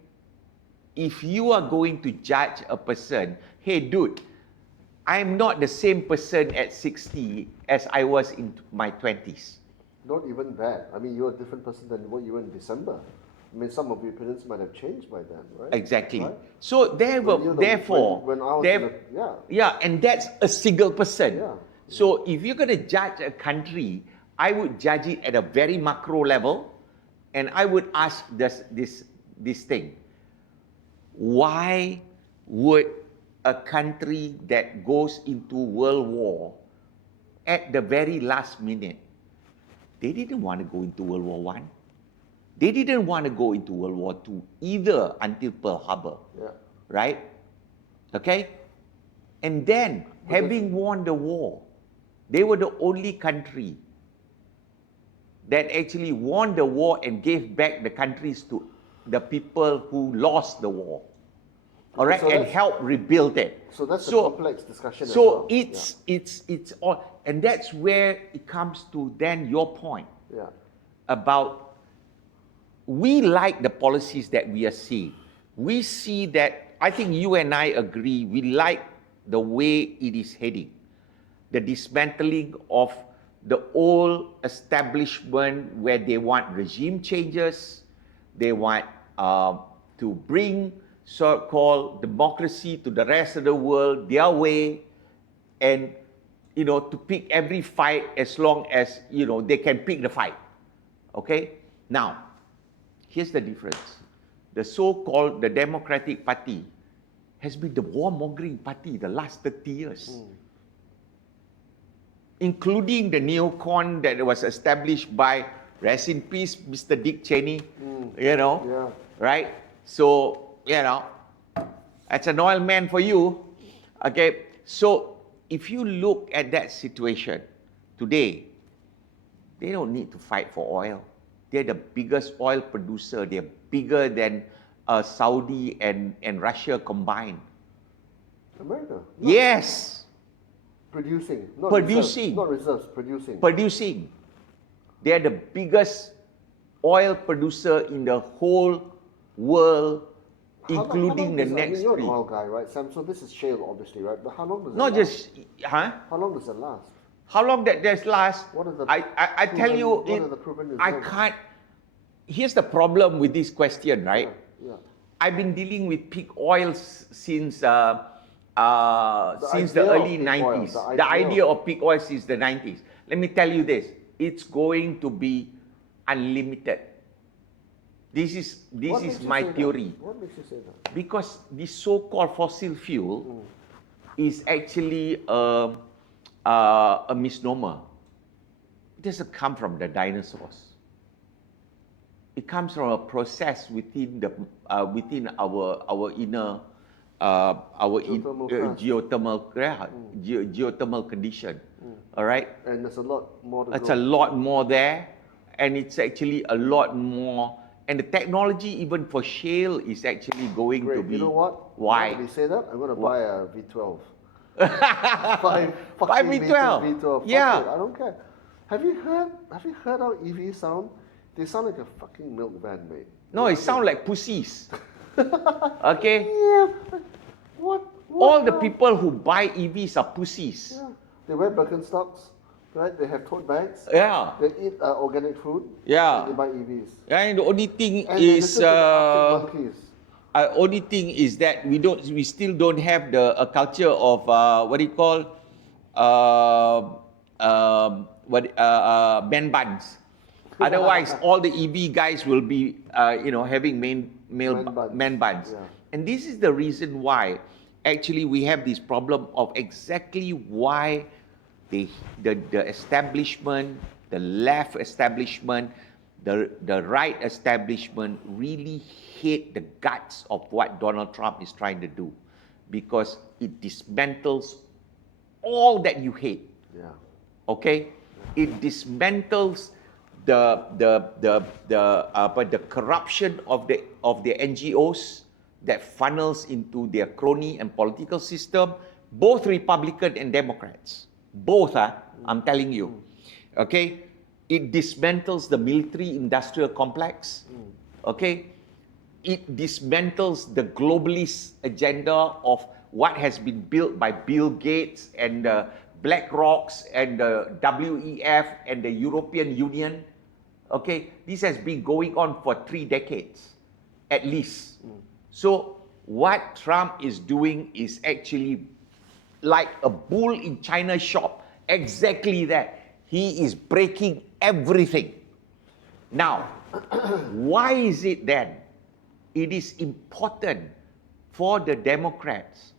If you are going to judge a person, hey dude, I'm not the same person at 60 as I was in my 20s. Not even that. I mean, you're a different person than what you were in December. I mean, some of your opinions might have changed by then, right? Exactly. Right? So therefore, when I was there- in the, yeah, and that's a single person. Yeah. So if you're going to judge a country, I would judge it at a very macro level, and I would ask this thing: why would a country that goes into world war at the very last minute? They didn't want to go into World War One. They didn't want to go into World War II either until Pearl Harbor, yeah. right? Okay? And then, having won the war, they were the only country that actually won the war and gave back the countries to the people who lost the war. All right? So and helped rebuild it. So that's a complex discussion as So well. it's all, and that's where it comes to then your point Yeah. about we like the policies that we are seeing. We see that, I think you and I agree, we like the way it is heading. The dismantling of the old establishment where they want regime changes, they want to bring so-called democracy to the rest of the world their way, and to pick every fight as long as they can pick the fight. Okay? Now, here's the difference. The so-called the Democratic Party has been the warmongering party the last 30 years. Including the neocon that was established by, rest in peace, Mr. Dick Cheney, Yeah. right? So, that's an oil man for you. Okay, so if you look at that situation today, they don't need to fight for oil. They're the biggest oil producer. They're bigger than Saudi and Russia combined. America. Yes. Producing. Not Producing. Reserves, not reserves, producing. Producing. They're the biggest oil producer in the whole world, including the I next mean, you're an three. oil guy, right, Sam? So this is shale, obviously, right? But how long does it Not last? just, How long does it last? How long that lasts? What are the I tell you, what are the proven I results? can't. Here's the problem with this question, right? Yeah. I've been dealing with peak oils since the idea early of peak oil, 90s. the The idea idea of peak oil since the 90s. Let me tell you this: it's going to be unlimited. This is What makes you my say that? theory. What makes you say that? Because the so-called fossil fuel is actually a misnomer. It doesn't come from the dinosaurs. It comes from a process within our inner geothermal condition. All right. And there's a lot more to It's go. a lot more there, and it's actually a lot more. And the technology, even for shale, is actually going Great. to be. You know what? Why? When you say that, I'm going to buy a V12. Buy Fucking V12. V12. Yeah. Fuck it, I don't care. Have you heard how EVs sound? They sound like a fucking milk van, mate. No, it sounds like pussies. Okay? Yeah. What All the now? people who buy EVs are pussies. Yeah. They wear Birkenstocks, right? They have tote bags. Yeah. They eat organic food. Yeah. And they buy EVs. Yeah, and the only thing And they is listen to the Arctic monkeys. only thing is that we still don't have a culture of what do you call man buns. Otherwise, all the EV guys will be having man buns. Yeah. And this is the reason why actually we have this problem of exactly why the establishment, the left establishment, the right establishment really hate the guts of what Donald Trump is trying to do, because it dismantles all that you hate. Yeah. Okay, it dismantles the corruption of the NGOs that funnels into their crony and political system, both Republican and Democrats. Both, I'm telling you. Okay, it dismantles the military-industrial complex. Okay, it dismantles the globalist agenda of what has been built by Bill Gates and the BlackRocks and the WEF and the European Union. Okay, this has been going on for 3 decades, at least. So what Trump is doing is actually like a bull in China's shop. Exactly that. He is breaking everything. Now, why is it then it is important for the Democrats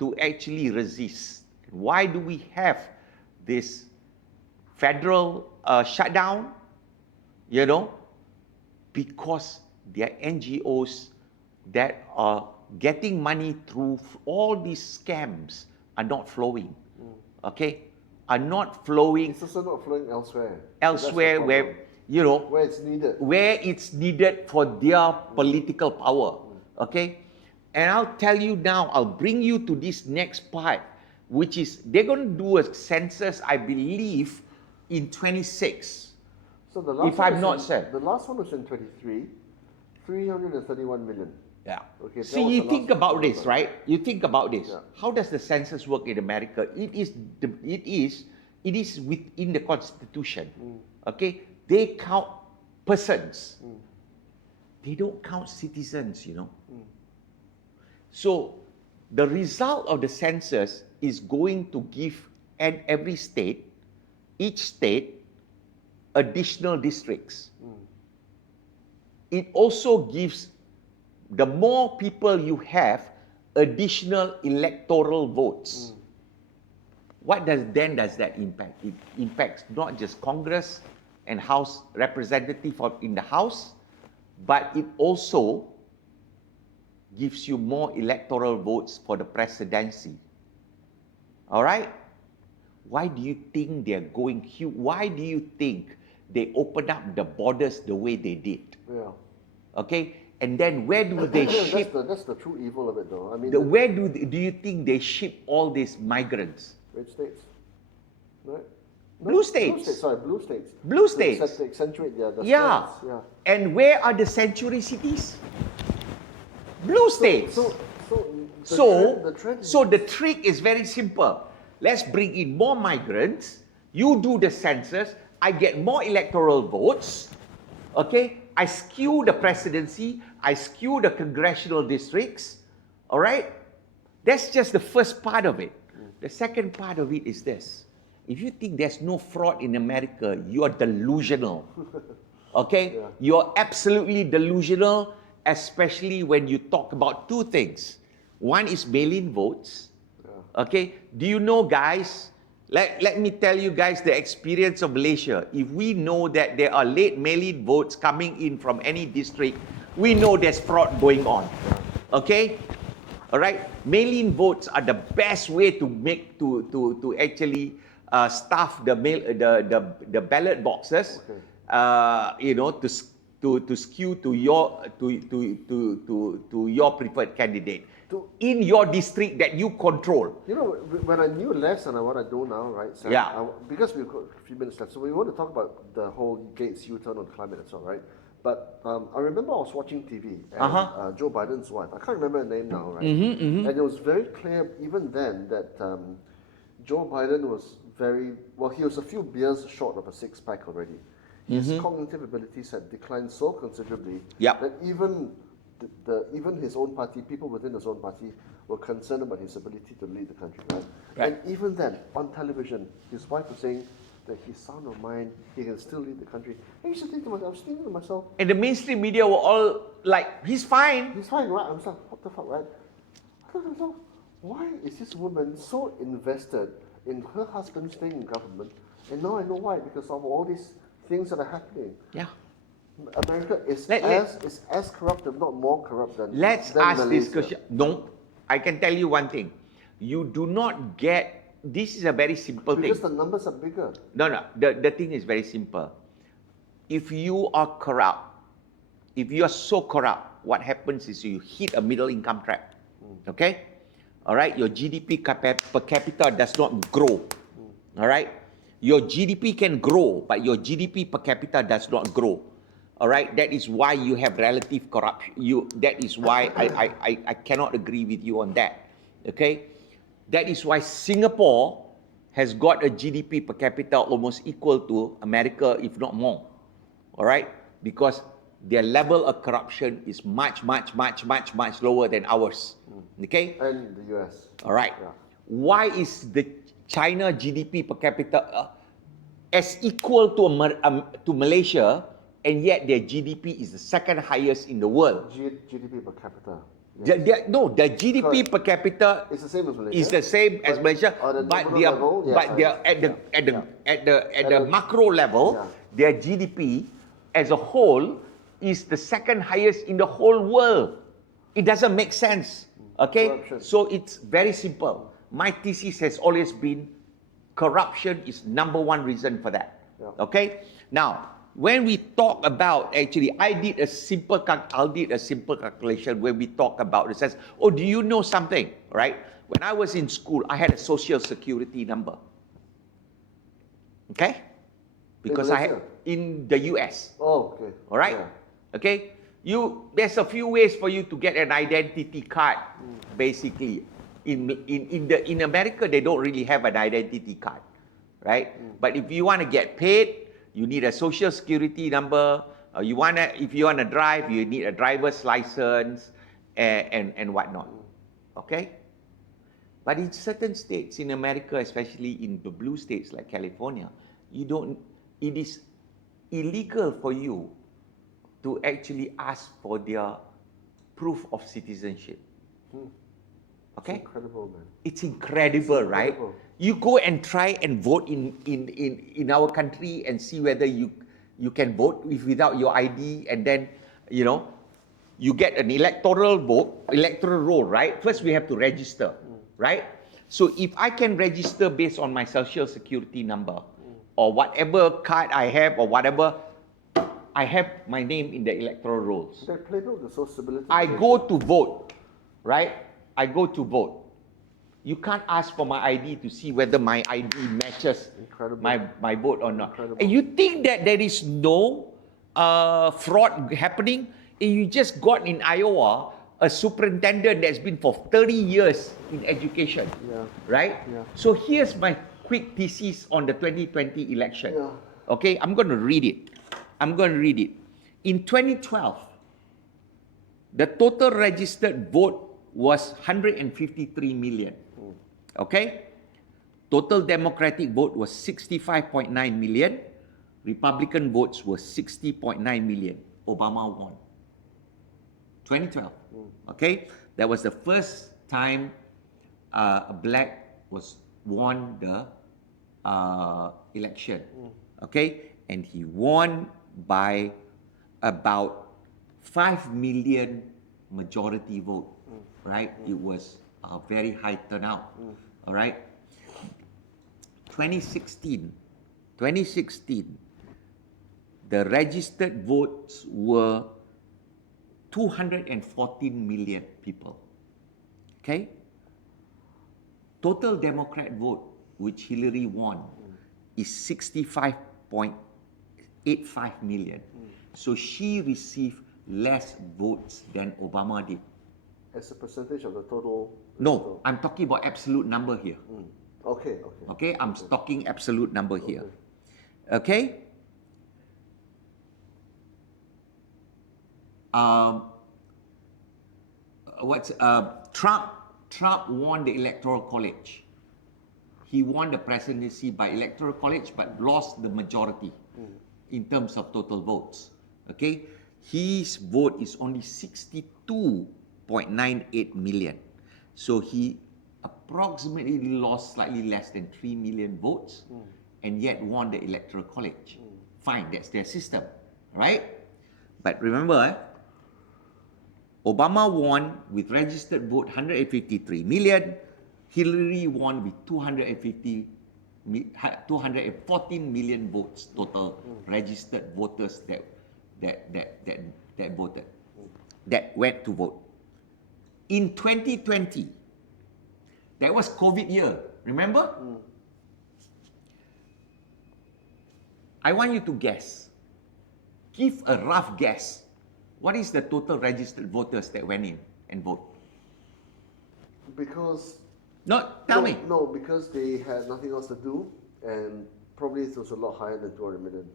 to actually resist? Why do we have this federal shutdown? You know, because there are NGOs that are getting money through all these scams are not flowing. Okay, are not flowing. It's also not flowing elsewhere. Elsewhere where, you know, where it's needed. Where it's needed for their political power. Okay, and I'll tell you now, I'll bring you to this next part, which is they're going to do a census, I believe, in 26. So the last if I'm not said. The last one was in 23, 331 million. Yeah. Okay. See, you think about this, right? You think about this. Yeah. How does the census work in America? It is within the Constitution. Okay, they count persons. They don't count citizens, you know. So the result of the census is going to give every state, each state, additional districts. It also gives, the more people you have, additional electoral votes. What does that impact? It impacts not just Congress and House representative in the House, but it also gives you more electoral votes for the presidency. All right? Why do you think they're going huge? Why do you think they opened up the borders the way they did? Yeah. Okay? And then where do they ship? That's the true evil of it, though. I mean, where do you think they ship all these migrants? Red states, right? No, Blue states. Blue states. Sorry, blue states. Blue states. To accentuate their Yeah. strengths, yeah. And where are the sanctuary cities? Blue states. So the trend is, the trick is very simple. Let's bring in more migrants. You do the census. I get more electoral votes. Okay? I skew the presidency. I skew the congressional districts. All right? That's just the first part of it. The second part of it is this. If you think there's no fraud in America, you're delusional. Okay? Yeah. You're absolutely delusional, especially when you talk about 2 things. One is mail-in votes. Yeah. Okay? Do you know, guys, let me tell you guys the experience of Malaysia. If we know that there are late mail-in votes coming in from any district, we know there's fraud going on. Okay? All right? Mail-in votes are the best way to make to actually stuff the ballot boxes. Okay. You know, to skew to your preferred candidate in your district that you control. You know, when I knew less than what I do now, right? So Yeah. Because we've got a few minutes left, so we want to talk about the whole Gates U-turn on climate and so on, right? But I remember I was watching TV and Joe Biden's wife, I can't remember her name now, right? And it was very clear even then that Joe Biden was he was a few beers short of a 6-pack already. His cognitive abilities had declined so considerably that even even his own party, people within his own party, were concerned about his ability to lead the country, right? And even then, on television, his wife was saying that he's sound of mind, he can still lead the country. And I was thinking to myself, and the mainstream media were all like, he's fine. He's fine, right? I was like, what the fuck, right? I thought to myself, why is this woman so invested in her husband staying in government? And now I know why, because of all these things that are happening. Yeah. America is as corrupt, if not more corrupt than Let's than ask this Malaysia. question. No, I can tell you one thing. You do not get, this is a very simple Because thing. the numbers are bigger. No, the thing is very simple. If you are corrupt, if you are so corrupt, what happens is you hit a middle income trap. Okay? All right? Your GDP per capita does not grow. All right? Your GDP can grow, but your GDP per capita does not grow. All right, that is why you have relative corruption. That is why I cannot agree with you on that. Okay, that is why Singapore has got a GDP per capita almost equal to America, if not more. All right? Because their level of corruption is much lower than ours. Okay? And the US. All right. Yeah. Why is the China GDP per capita as equal to Malaysia, and yet their GDP is the second highest in the world? GDP per capita. The GDP per capita It's the same as Malaysia. is the same as Malaysia, but they are level, yes, but they are at the macro level, their GDP as a whole is the second highest in the whole world. It doesn't make sense. Okay? Corruption. So it's very simple. My thesis has always been corruption is number one reason for that. Yeah. Okay? Now, when we talk about, actually, I did a simple calculation when we talk about, it says, oh, do you know something, right? When I was in school, I had a social security number. Okay? Because I had, in the US. Oh, okay. All right? Yeah. Okay? There's a few ways for you to get an identity card, basically. In America, they don't really have an identity card, right? But if you want to get paid, you need a social security number. If you want to drive, you need a driver's license and whatnot. Okay? But in certain states in America, especially in the blue states like California, it is illegal for you to actually ask for their proof of citizenship. Okay? It's incredible, man. It's incredible, right? You go and try and vote in our country and see whether you can vote without your ID, and then, you get an electoral roll, right? First we have to register, right? So if I can register based on my social security number or whatever card I have or whatever, I have my name in the electoral rolls. They played out the socialist. I go to vote, right? I go to vote. You can't ask for my ID to see whether my ID matches my vote or not. Incredible. And you think that there is no fraud happening? And you just got in Iowa a superintendent that's been for 30 years in education, right? Yeah. So here's my quick thesis on the 2020 election. Yeah. Okay, I'm going to read it. In 2012, the total registered vote was 153 million. Okay? Total Democratic vote was 65.9 million. Republican votes were 60.9 million. Obama won. 2012. Okay? That was the first time a black was won the election. Okay? And he won by about 5 million majority vote. Right? It was a very high turnout. All right? 2016, the registered votes were 214 million people. Okay? Total Democrat vote, which Hillary won, is 65.85 million. So she received less votes than Obama did. As a percentage of the total? No, I'm talking about absolute number here. Okay. Okay, I'm talking absolute number here. Okay? Trump won the Electoral College. He won the presidency by Electoral College, but lost the majority in terms of total votes. Okay? His vote is only 62.98 million. So he approximately lost slightly less than 3 million votes and yet won the Electoral College. Fine, that's their system, right? But remember, Obama won with registered vote 153 million. Hillary won with 214 million votes total registered voters that voted, that went to vote. In 2020, that was COVID year, remember? I want you to guess. Give a rough guess. What is the total registered voters that went in and vote? Because No, tell me. No, because they had nothing else to do, and probably it was a lot higher than 200 million.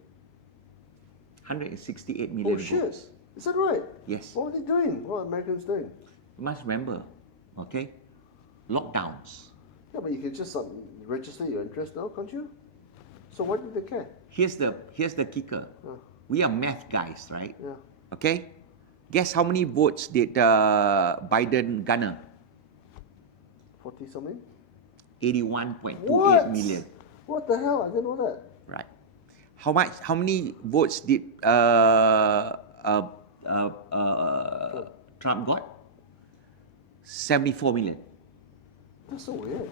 168 million Oh shit! votes. Is that right? Yes. What are they doing? What are Americans doing? You must remember, okay? Lockdowns. Yeah, but you can just register your interest now, can't you? So why did they care? Here's the kicker. We are math guys, right? Yeah. Okay? Guess how many votes did Biden garner? 40 something? 81.28 million. What the hell? I didn't know that. Right. How many votes did Trump got? 74 million. That's so weird.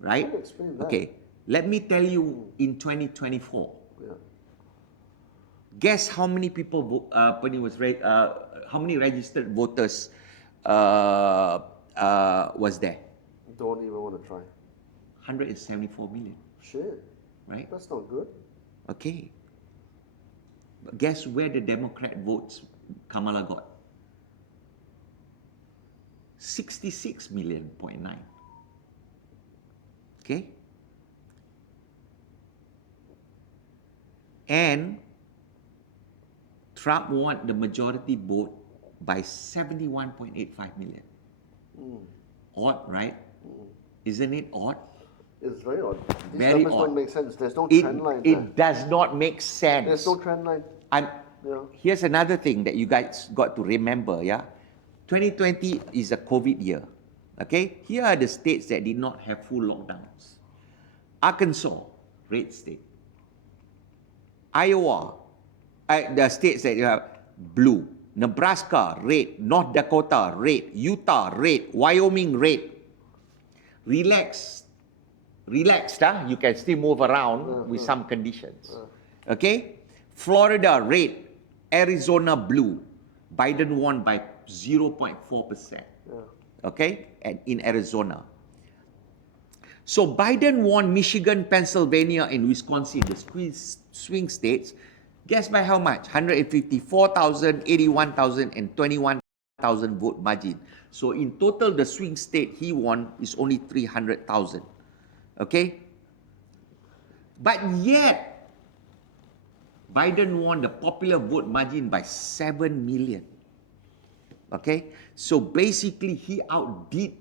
Right? How do you explain that? Okay. Let me tell you in 2024. Yeah. Guess how many people how many registered voters was there? Don't even want to try. 174 million. Shit. Right? That's not good. Okay. But guess where the Democrat votes Kamala got? 66 million, 0.9. Okay? And Trump won the majority vote by 71.85 million. Odd, right? Isn't it odd? It's very odd. These Very numbers odd. don't make sense. There's no trend line there. It does not make sense. There's no trend line. Yeah. Here's another thing that you guys got to remember, yeah? 2020 is a COVID year, okay? Here are the states that did not have full lockdowns. Arkansas, red state. Iowa, the states that you have blue. Nebraska, red. North Dakota, red. Utah, red. Wyoming, red. Relaxed, you can still move around with some conditions. Okay? Florida, red. Arizona, blue. Biden won by 0.4%. Okay? And in Arizona. So Biden won Michigan, Pennsylvania, and Wisconsin, the swing states. Guess by how much? 154,000, 81,000, and 21,000 vote margin. So in total, the swing state he won is only 300,000. Okay? But yet, Biden won the popular vote margin by 7 million. Okay? So basically, he outdid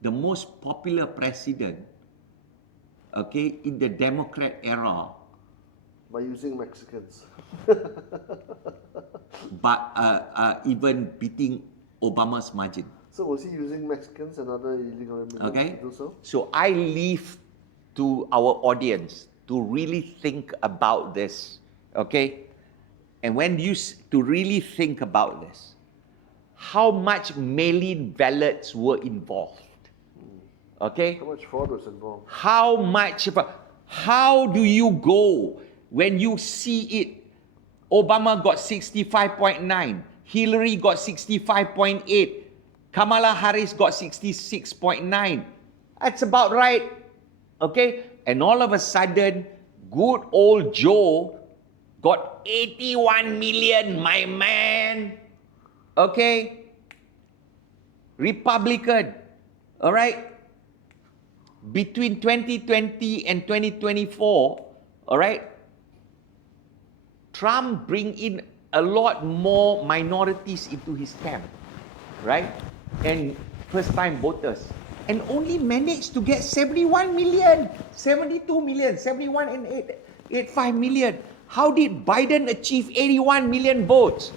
the most popular president, okay, in the Democrat era. By using Mexicans. But even beating Obama's margin. So was he using Mexicans and other illegal immigrants to do so? So I leave to our audience to really think about this, okay? And when you to really think about this, how much mail-in ballots were involved? Okay? How much fraud was involved? How do you go when you see it? Obama got 65.9, Hillary got 65.8, Kamala Harris got 66.9. That's about right. Okay? And all of a sudden, good old Joe got 81 million, my man. Okay? Republican. All right? Between 2020 and 2024, all right, Trump bring in a lot more minorities into his camp, right? And first-time voters. And only managed to get 71 million, 72 million, 71 and 85 million. How did Biden achieve 81 million votes?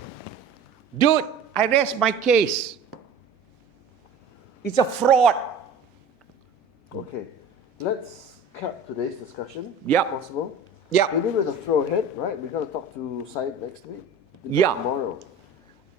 Dude, I rest my case. It's a fraud. Okay, let's cut today's discussion, Yep. if possible. Yeah. Maybe with a throw ahead, right? We're going to talk to Syed next week. Yeah. Tomorrow.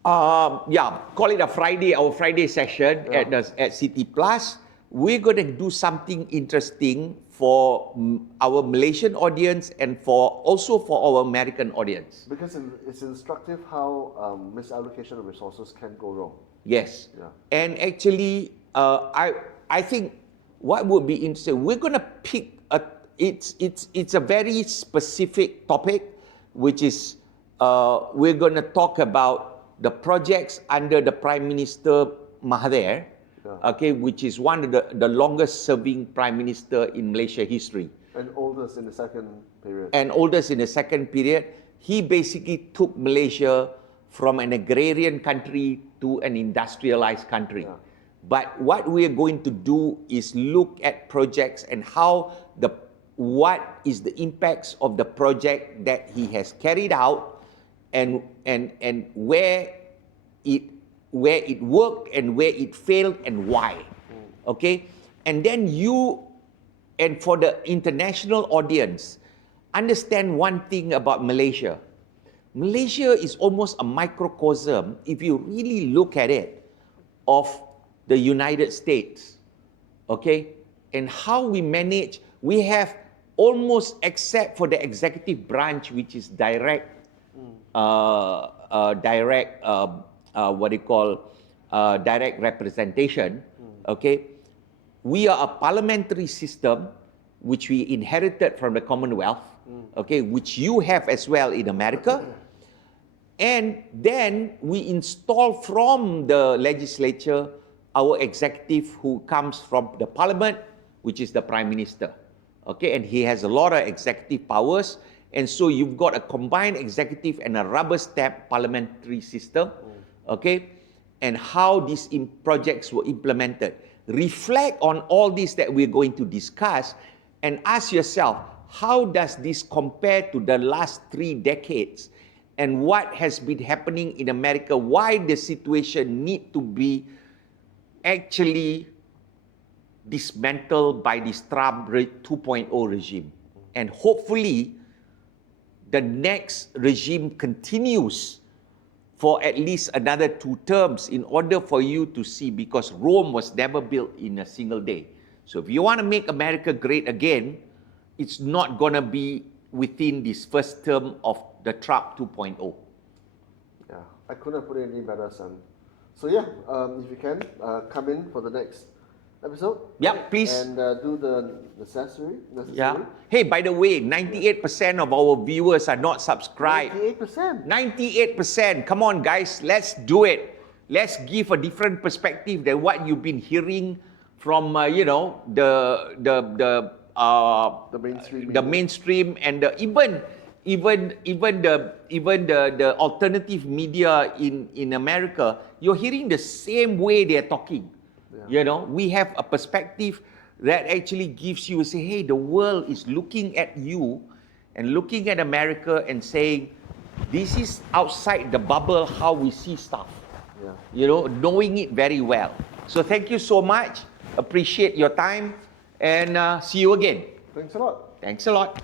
Call it a Friday, our Friday session at City Plus. We're going to do something interesting for our Malaysian audience and also for our American audience. Because it's instructive how misallocation of resources can go wrong. Yes. Yeah. And actually, I think what would be interesting, we're going to pick it's a very specific topic, which is we're going to talk about the projects under the Prime Minister Mahathir, okay, which is one of the longest serving prime minister in Malaysia history. And oldest in the second period. And oldest in the second period. He basically took Malaysia from an agrarian country to an industrialized country. Yeah. But what we are going to do is look at projects and what is the impacts of the project that he has carried out, and where it worked and where it failed and why. Okay? And then and for the international audience, understand one thing about Malaysia. Malaysia is almost a microcosm, if you really look at it, of the United States. Okay? And how we manage, we have almost, except for the executive branch, which is direct representation, okay? We are a parliamentary system, which we inherited from the Commonwealth, okay, which you have as well in America. And then we install from the legislature our executive, who comes from the parliament, which is the prime minister. Okay, and he has a lot of executive powers. And so you've got a combined executive and a rubber stamp parliamentary system. Okay, and how these projects were implemented. Reflect on all this that we're going to discuss and ask yourself, how does this compare to the last 3 decades? And what has been happening in America? Why the situation need to be actually dismantled by this Trump 2.0 regime. And hopefully, the next regime continues for at least another 2 terms in order for you to see, because Rome was never built in a single day. So if you want to make America great again, it's not going to be within this first term of the Trump 2.0. Yeah, I couldn't put it any better, son. So yeah, if you can, come in for the next episode. Yeah, please. And do the necessary. Yeah. Hey, by the way, 98% of our viewers are not subscribed. 98%. 98%. Come on, guys, let's do it. Let's give a different perspective than what you've been hearing from, the mainstream. The mainstream and even the alternative media in America. You're hearing the same way they're talking. Yeah. We have a perspective that actually gives you, say, hey, the world is looking at you and looking at America and saying, this is outside the bubble how we see stuff. Yeah. Knowing it very well. So thank you so much. Appreciate your time, and see you again. Thanks a lot. Thanks a lot.